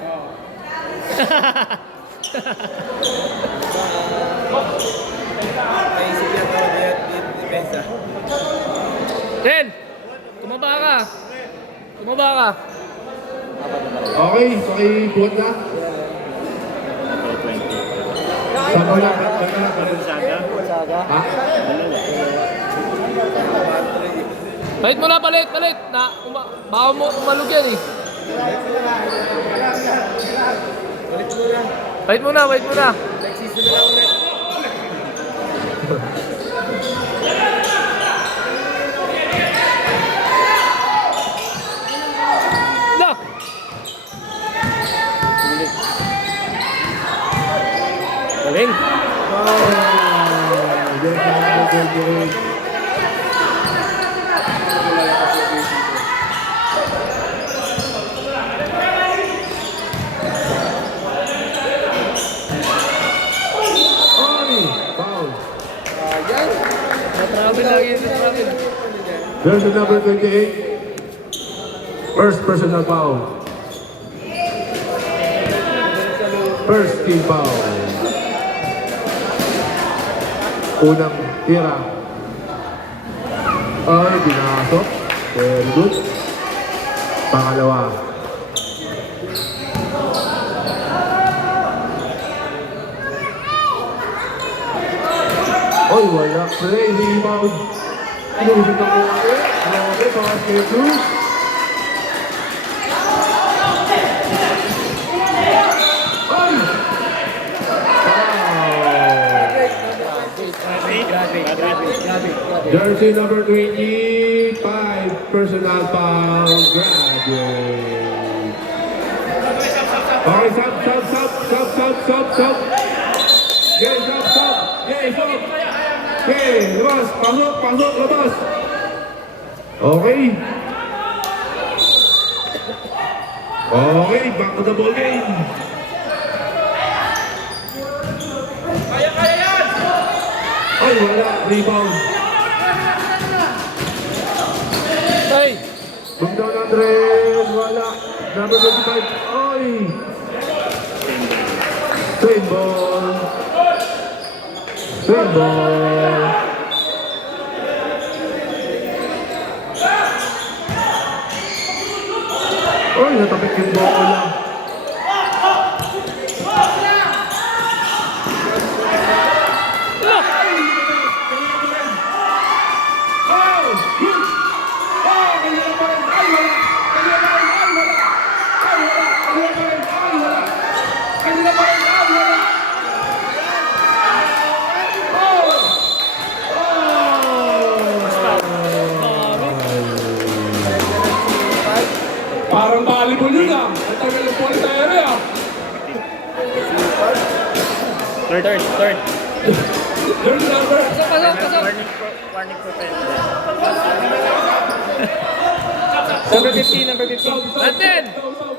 Naisip yan to, depensa. Ten! Tumaba ka. Okay, buhat na. Saan mo lang? Ha? Palit mo na, palit. Baka mo umalog yan eh. Palit mo na. Nagsisun na lang ulit. Da! Galing. Foul. Natravel lagi, natravel. There's the number 28. First personal foul. First team foul. Unang tira. Ay, binasok. Very good. Pangalawa. Oy, wala. Play, rebound. Inulit ako ulit. Grabe, basket good. Ay! Wow! Jersey number 25, personal foul, graduate. Okay, sub. Okay, sub. Okay, labas, pasok, labas. Okay. Okay, back to the ball game. Ay, wala, rebound. 3, wala. Number 25, oy! Twin ball. Twin ball. Oy, natapik yung bola. Parang volleyball yun ah. Ang tagal ng ball sa ere ah. Third. Third number. Pasok. Warning for pen. Number 15, number 15. Natin!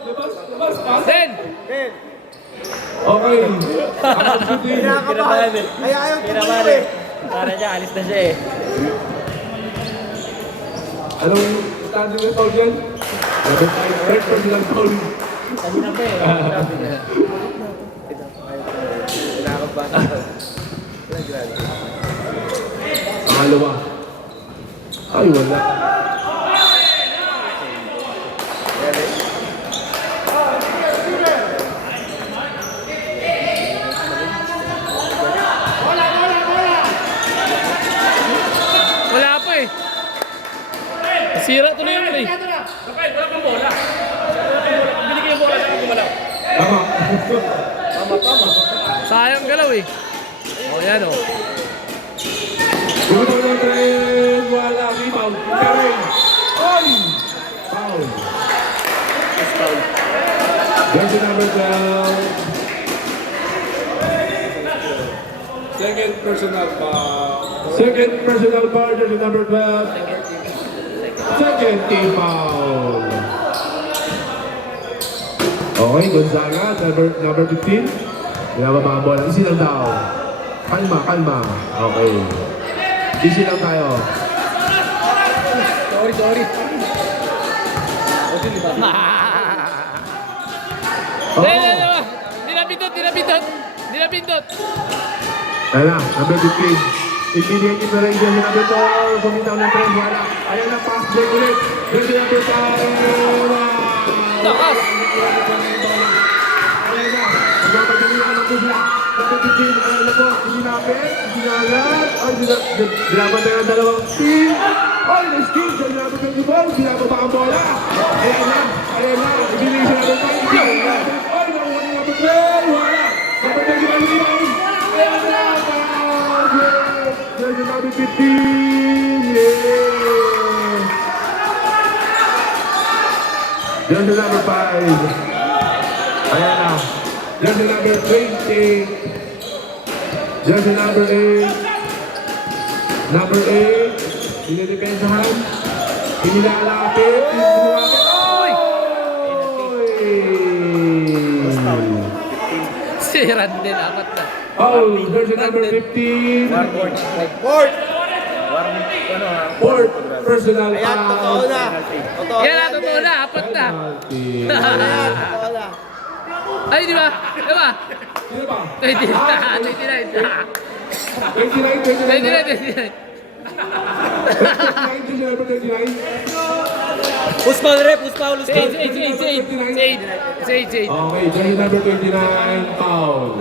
Labas. Ten! Okay. Kinakabahan eh. Kaya ayaw tumuloy eh. Para niya, alis na siya eh. Anong standing na foul dyan? Third personal foul. Kanina pa eh. Kinakabahan. Pangalawa. Ay, wala. Wala pa eh. Sira tuloy yung play. Tama. Sayang galaw eh. O yan o. Gumito ng train. Wala. Rebound. Karen. Oy! Foul. Jersey number 12. Second personal foul. Second personal foul. Jersey number 12. Second team foul. Okay, Gonzaga, number 15. Binababa ang bola. Easy lang daw. Kalma. Okay. Easy lang tayo. Sorry. Dinapindot. Ayan na, number 15. Immediate inspiration si number 4. Bumitaw ng trend, wala. Ayan na, pass break ulit. Jersey number 5. Takas. Ayan na, magpapadalihan ng bigla. Number 15, ayan na po. Sinapit, sinalat. Ay, binabantay ang dalawang team. Ay, na-steal. Jersey number 24. Binababa ang bola. Ayan na. Ibigay siya number 5. Ay, nakuha ni number 12. Wala. Number 25, rebound. Ayan na. Jersey number 15. Yeah. Jersey number 5. Ayan na. Jersey number 20. Jersey number 8. Number 8. Inidepensahan. Inilalapit. Oy! Si Randel, apat na. Oh, jersey number 15. Fourth. Fourth personal Ayan, totoo foul. na. Totoo Yan na, totoo na. Apat na. Penalty. Ayan, totoo na. Ay, di ba? Di ba? Sino ba? 29. 29. 29. Jersey number 39. Push foul, rep. Push foul. Say 8. Okay, jersey number 29, foul.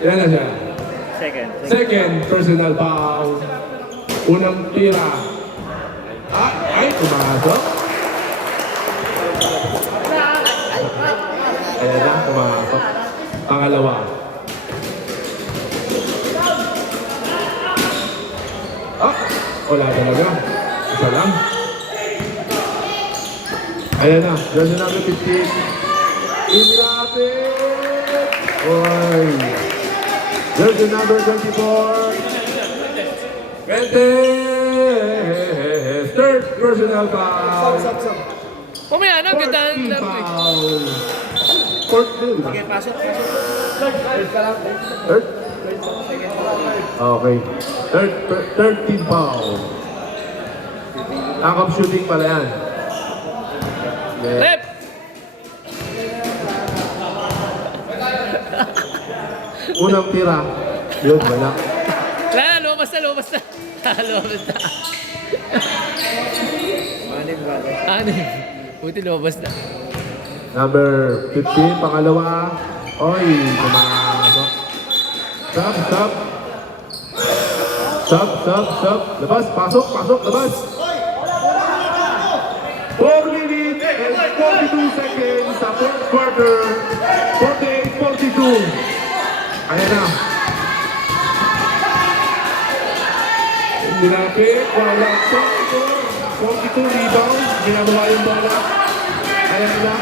Ilan na siya? Second personal foul. Unang tira. Ay, pumasok. Ayan na, pumasok. Pangalawa. Wala talaga. Isa lang. Ayan na, jersey number 15. Inilapit! Oy! Jersey number 24. Third personal foul. Pumaya na, ganda ang Fourth laro eh. foul. Fourth din. Okay, pasok. Third? Okay. Third team foul. Takap shooting pala yan. Rep! Unang tira. Yun, wala. Wala na, lumabas na. Lumabas na. Manim ba? Anim. Buti lumabas na. Number 15, pangalawa. Oy, kumasok. Stop. Labas, pasok, labas. 4 minutes and 42 seconds sa fourth quarter. 48-42. Ayan na. Nilapit, wala pa. 42 rebound. Ginagawa yung bola. Ayan na.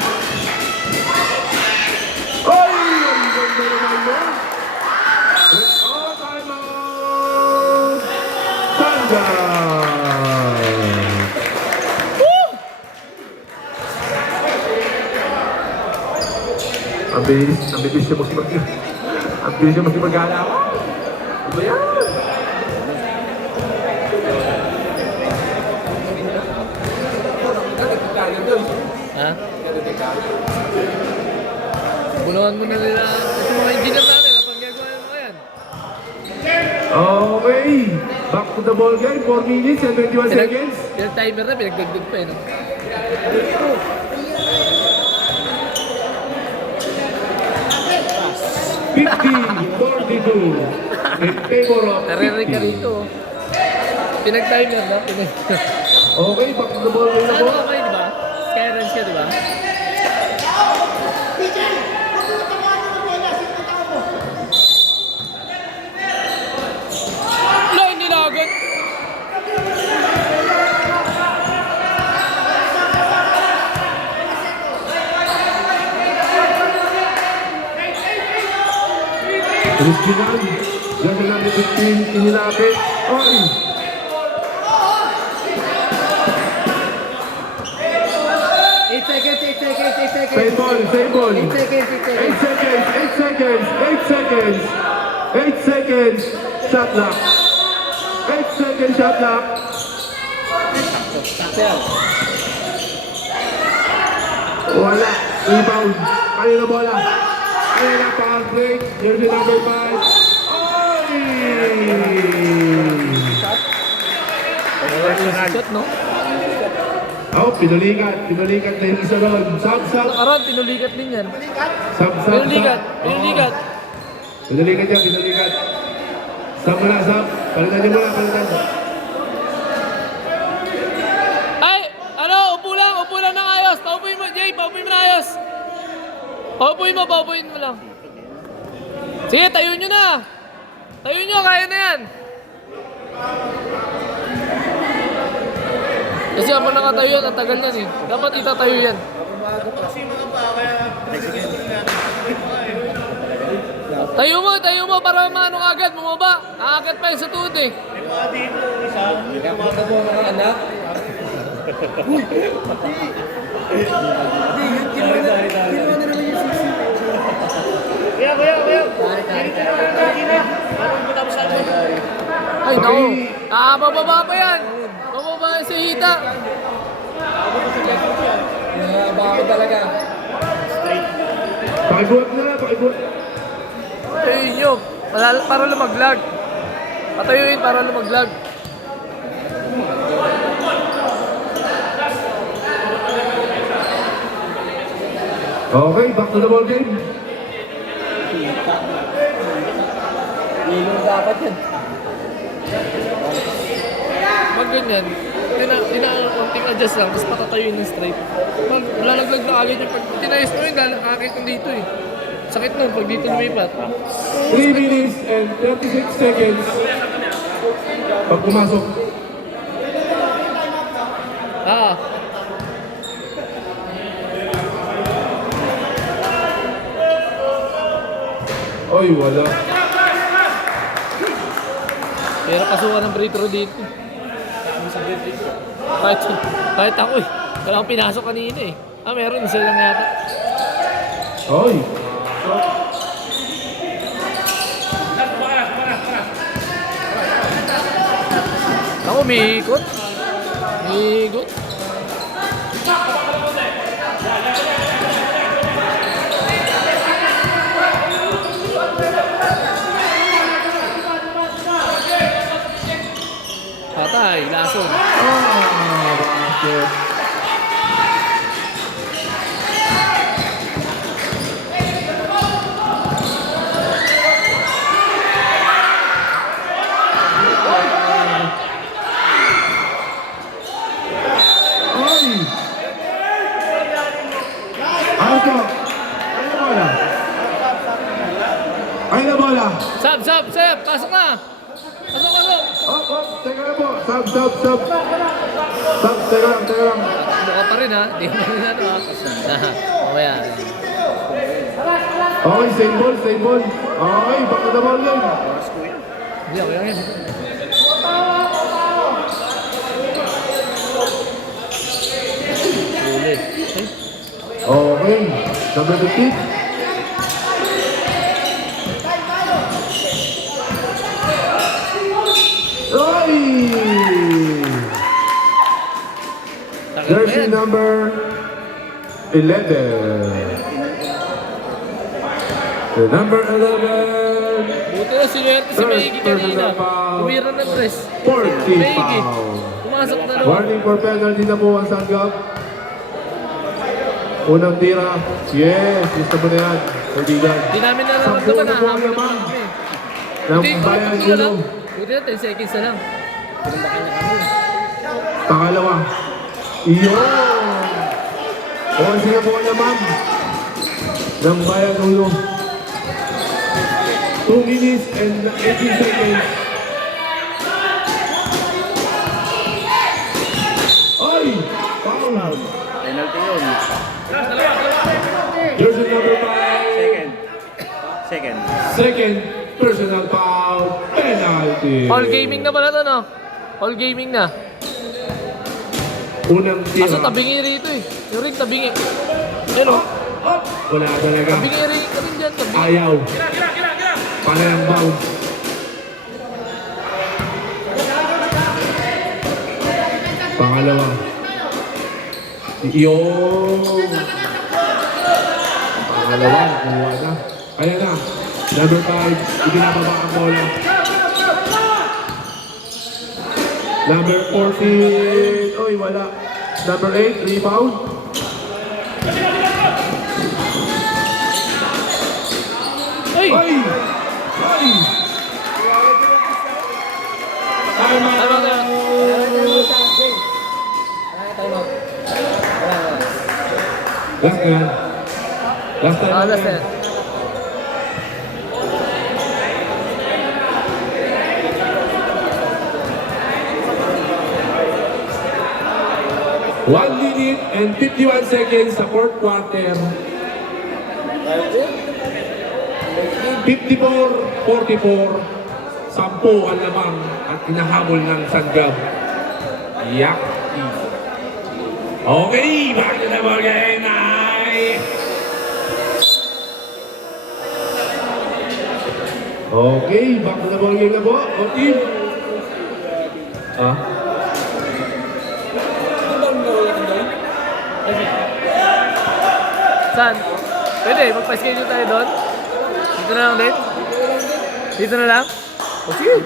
Oy! Ang ganda naman mo. Oh, time out! Sanga! Ang bilis siya mag-gala. Ano ba yan? Ha? Bulungan mo na nila. Ito mga engineer natin. Kapag gagawa mo yan. Okay. Back to the ball game. 4 minutes and 21 seconds. Pinag-timer na. Pinagdagdag pa eh. No? 50-42 in favor of Narinig ka 50. rito. Pinag-timer na. Okay, back to the ball game na po. Ano ka kayo, di ba? Skyruns ka, di ba? Wala, hindi na agad. Cristinan, ganda na ni 15, inilapit. Oy! Same ball. 8 seconds. Shot clock. 8 seconds shot clock. Wala. Rebound. Kanina bola. Kanina power break. Jersey number 5. Oy! Shot, no? Oh, pinulikat na yung isa doon. Sub. Aron, pinulikat din yan. Sub. Pinulikat. Pinulikat yan. Sub mo na, sub. Palitan niyo muna. Ay! Ano? Upo lang ng ayos. Paupuin mo, Jay. Paupuin mo na ayos. Paupuin mo lang. Sige, tayo nyo na. Tayo nyo, kaya na yan. Kasi ako nakatayo yan, ang tagal yan eh. Dapat itatayo yan. Tayo mo para maano agad, bumaba. Aakyat pa yun sa tuhod eh. Ay, naku. Bababa pa yan. Bababa yan si Hita. Bakit talaga? Pakibuhat na lang. Patayuin nyo. Para lumaglag. Patayuin para lumaglag. Okay, back to the ball game. Ilong dapat yan. Mag ganyan. Konting adjust lang. Tapos patatayuin ng straight. Lalaglag na agad yung pag tinayos mo yun. Lalakakit yung dito eh. Sakit nun pag dito lumipat. 3 minutes and 36 seconds. Pag pumasok. Oy, wala. Pero pasukan ng free throw dito. Kahit ako eh. Wala akong pinasok kanina eh. Meron. Isa lang yata. Oy. Ako, umiikot. basket. Ay! Ayos ko. Ay na bola. Ay na bola. Sab, pasok na! Pasok! Teka lang po. Sub. Sub, teka lang. Mukha pa rin ha, di mo rin ano ha. Okay ah. Okay, same ball. Okay, back to the ball game. Hindi, okay lang yun. Huli. Okay, number 15. Ay! Tagal pa Jersey yan. number 11. The number 11. Buti na sinuwerte si Maigi kanina. Foul. Uwira ng press. 40 Maigi. foul. Pumasok na naman. Warning for penalty na po ang Sangam. Unang tira. Yes, gusto mo na yan. Kaibigan. Di namin Sampu nararamdaman na na po habang naman. kami. Ng Hindi, bayan ito na lang. ulo. Buti na 10 seconds na lang. Pangalawa. Iyon! Onsi na po naman. Ng bayan ulo. 2 minutes and 18 seconds. Ay! Foul! Penalty yun. Jersey number 5. Second. Second personal foul. Penalty. All gaming na pala to no? All gaming na. Unang tira. Kaso tabingi rito eh. Yung ring tabingi. Ayun o. Wala talaga. Tabingi ring ka rin dyan. Tabingi. Ayaw. Panayang bounce. Pangalawa. Yun. Pangalawa. Kuha na. Ayan na. Number 5. Ibinababa ang bola. Number 14. Oy, wala. Number 8. Rebound. Ay! Ay! Ay! Time out. Tama ka. Last na yan. Last time. Last na yan. One minute and 51 seconds sa fourth quarter. 54-44. 10 ang lamang at hinahabol ng Sangam. Yak. Okay, back to the ball game. Okay, back to the ball game na po. O team. Ah? Saan? Pwede, magpa-schedule tayo doon. Dito na lang din? Dito na lang? O sige.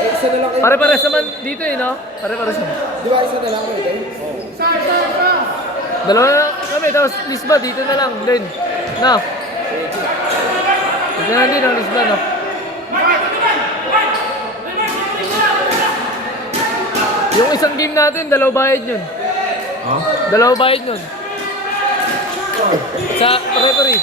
Isa na lang kayo. Pare-pares naman dito eh, no? Pare-pares naman. Di ba isa na lang kayo? Dalawa na lang kami, tapos Lisba, dito na lang din. No? Dito na din ang Lisba, no? Yung isang game natin, dalawa bayad yun. Ha? Dalawa bayad yun. Sa referee.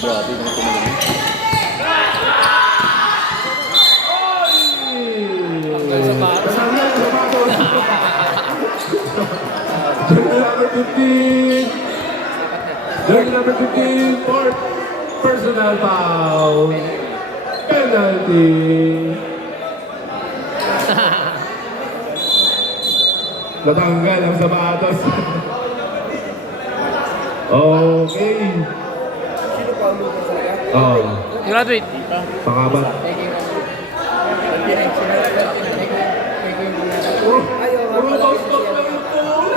Grabe naman tumalang. Hanggang sa bata. Sangam, trabaho. Jersey number 15. Jersey number 15. Fourth personal foul. Penalty. Natanggal ang sapatos. Okay. Sino pa mo sa laga? Oh, Graduate. pangabat. Ayaw, Puro bounce back lang yung pool.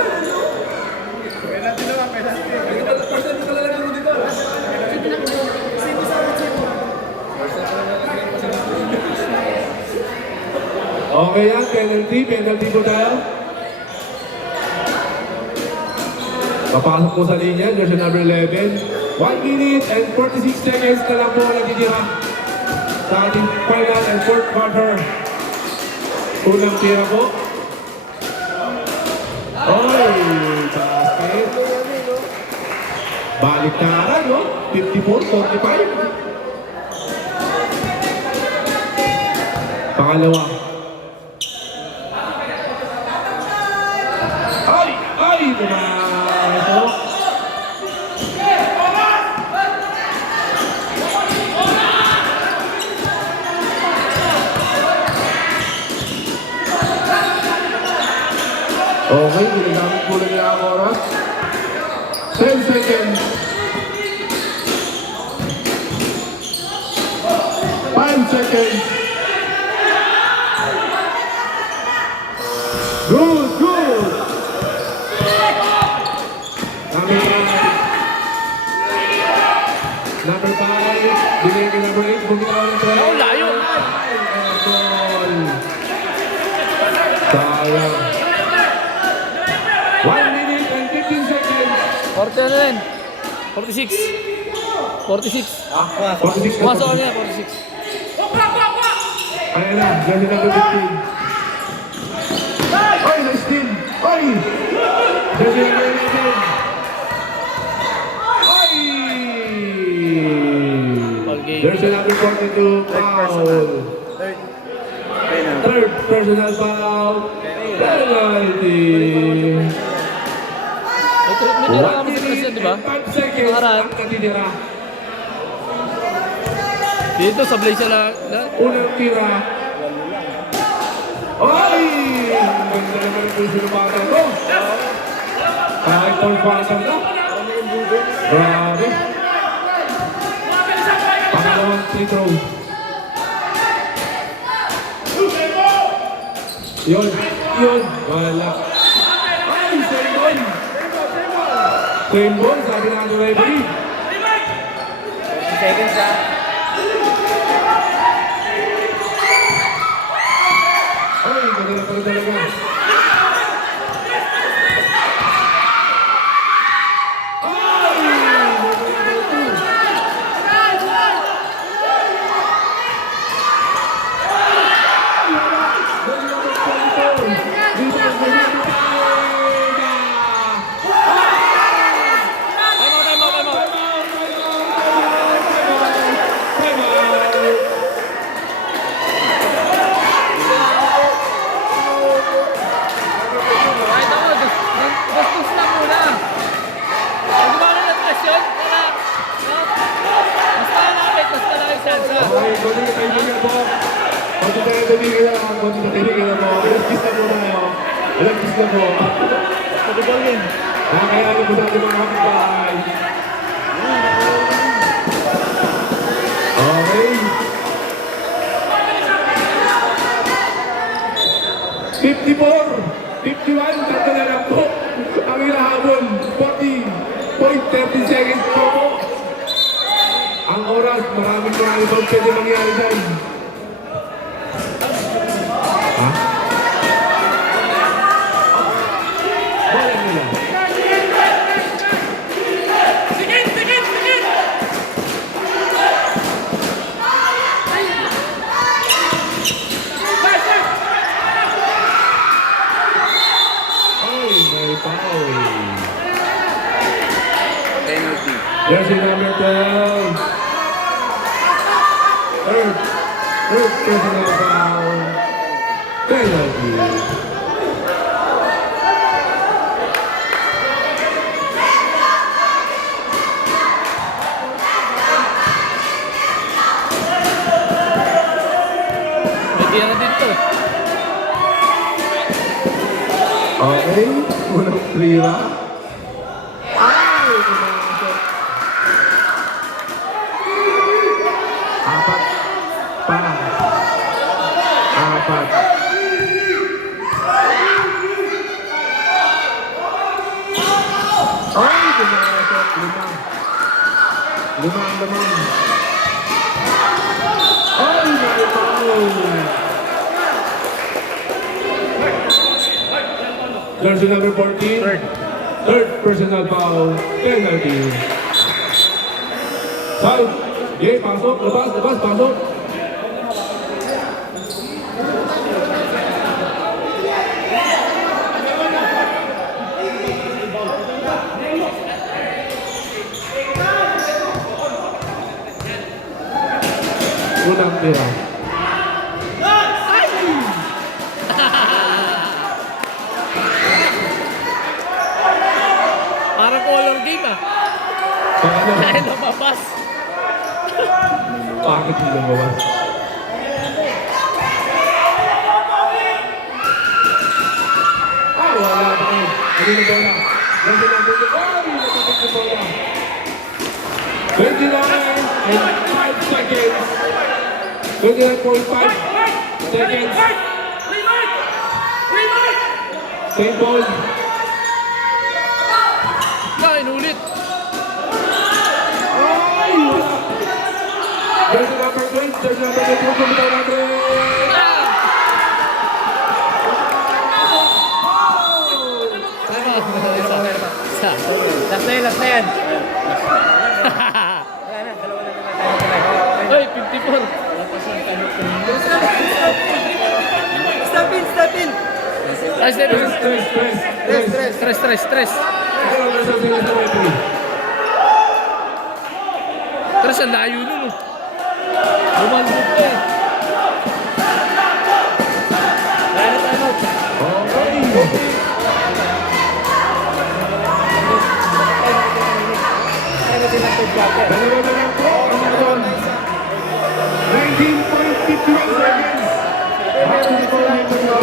Okay yan, penalty po tayo. Papasok po sa linya, jersey number 11. 1 minute and 46 seconds na lang po nagtitira sa ating final and fourth quarter. Unang tira po. Oy, basket. Balik na no? 54-45. Pangalawa. Ay, naman. Okay, ginagamit po na nila ang oras. 10 seconds. 5 seconds. Good, good. Number 5, bigay ka number 8, bumitaw ng 3. Oh, layo! Sayang. 1 minute and 15 seconds. 40 ano yun? 46. 46. 46 na. Pumasok niya, 46. Ayan na, ganda na 15. Ay, nice team! Ay! Ganda na 11. Ay! There's a number 42 foul. Third personal foul. Penalty. May tira kami sa Christian, di ba? 5 seconds ang natitira. Dito, sablay siya lang. Unang tira. Ay! Ganda naman po yung sinubatan ko. Kahit Paul Pasang na. Grabe. Pangalawang free throw. Yun. Wala. Ay, same ball. Same ball, sabi na ano referee. 30 seconds ha. Ay, ganda na pala talaga. Kaya po sa ating mga kapitbahay. Okay. 54, 51, tatlo na lang po. Ang hinahabol, 40.30 seconds po po. Ang oras, maraming pang pwede mangyari dyan. Ha? Wala nila. Jersey number 12. Third personal foul. Penalty. May tira dito. Okay, unang tira. Apat. Ay, gumagasok. Limang. Ay, may foul. Jersey number 14. Third personal foul. Penalty. Foul. Okay, pasok. Labas, pasok. Unang tira. Parang color game ah. Paano? Dahil lumabas. Bakit hindi lumabas? Wala pa rin. Ano yung bola? Jersey number 29 and 5 seconds. 29.5 seconds. Same ball. Inulit. Ay! Jersey number 20. Jersey number 20. Kumitaw natin. Last na yan. Uy, 54. Stop in. Ay, Stress. Stress. Ano nasa sila sa referee? Stress, ang layo nun. Lumalbog ka eh. Okay. Dalawa na lang po ang nakon. 19.51 seconds. Happy po na ito na.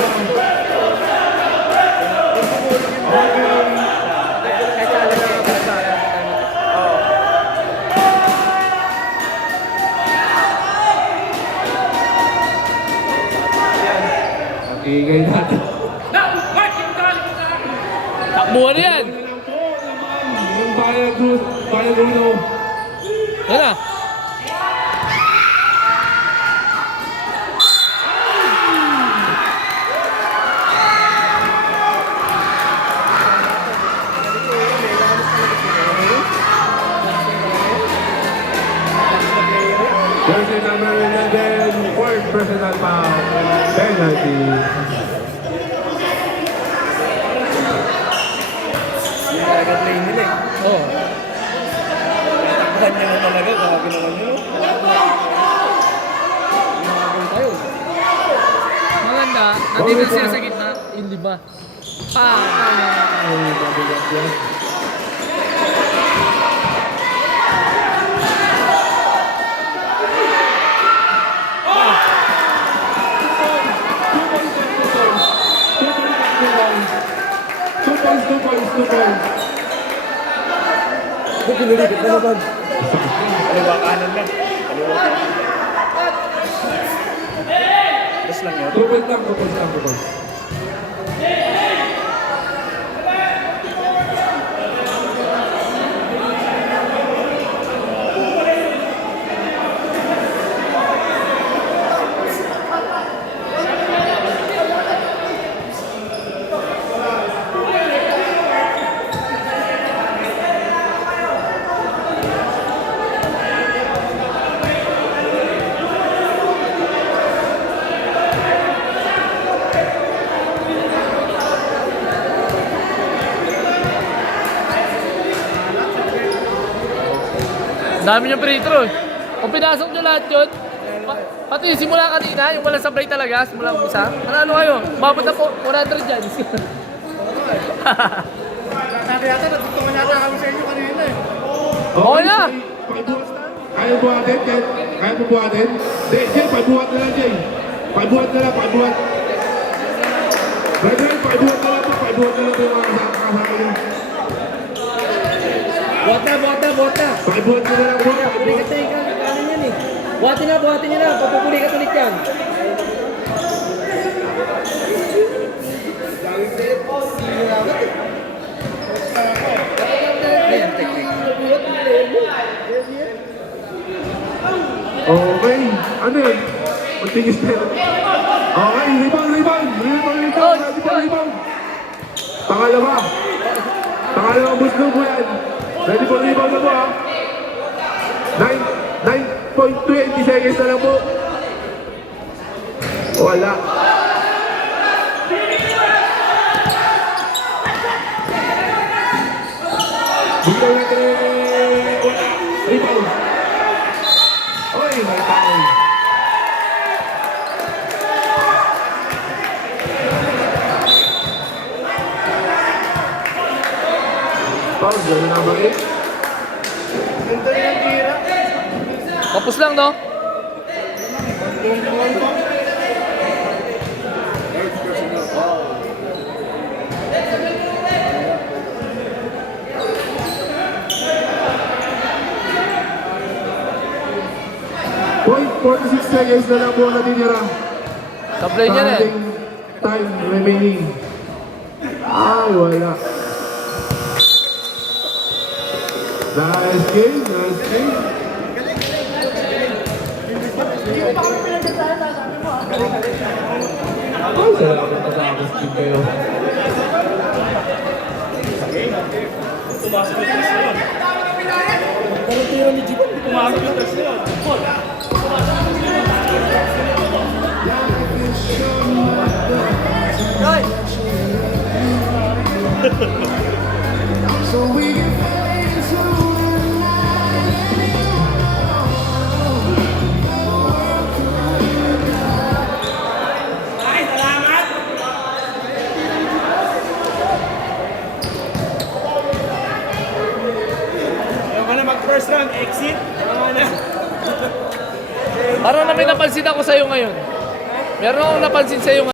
Ingay natin. Takbuhan yan. Yung Bayan Uno. Yan na. Jersey number 11, fourth personal foul, penalty. Talaga play nila eh. Oh. Takbuhan niya na talaga. Grabe naman yun. Tayo. Maganda. Nandito siya sa gitna. Yung lima. Ay, mabigat yan. Two points. Ba't pinuligit na naman? Kaliwa kanan lang. Kaliwa kanan. Tapos lang yun. Two points lang. Dami niyong free throw eh. Kung pinasok niyo lahat yun, pati simula kanina, yung walang sablay talaga, simula umpisa, manalo kayo. Mabot na po, 100 dyan. Sabi yata, natutulungan yata kami sa inyo kanina eh. Okay na! Kaya buhatin? Kaya mo buhatin? Jay, pagbuhat na lang, Jay. Pagbuhat na lang. Brethren, pagbuhat na lang po yung mga kasama nyo. Bota. Pagbuhat na lang po. Bulikat na yung kanan yan eh. Buhatin nyo na. Papupulikat ulit yan. Okay. Ano yun? Magtingis na yun. Okay, rebound. Rebound. Oh, Foul Pangalawa. Pangalawang buslog mo yan. Ready for rebound na po ha. 9.20 seconds na lang po. Wala. Bigyan natin. Wala. Rebound. Oy, may tao. Paul, gano'n na ba eh? Tapos lang, no? Point 46 seconds na lang po ang natitira. Sablay niya na eh. Ating time remaining. Ay, wala. Nice game, nice game. Ay, salamat pa sa akin, Steve, kayo. First round, exit. Parang na may napansin ako sa'yo ngayon. Meron akong napansin sa'yo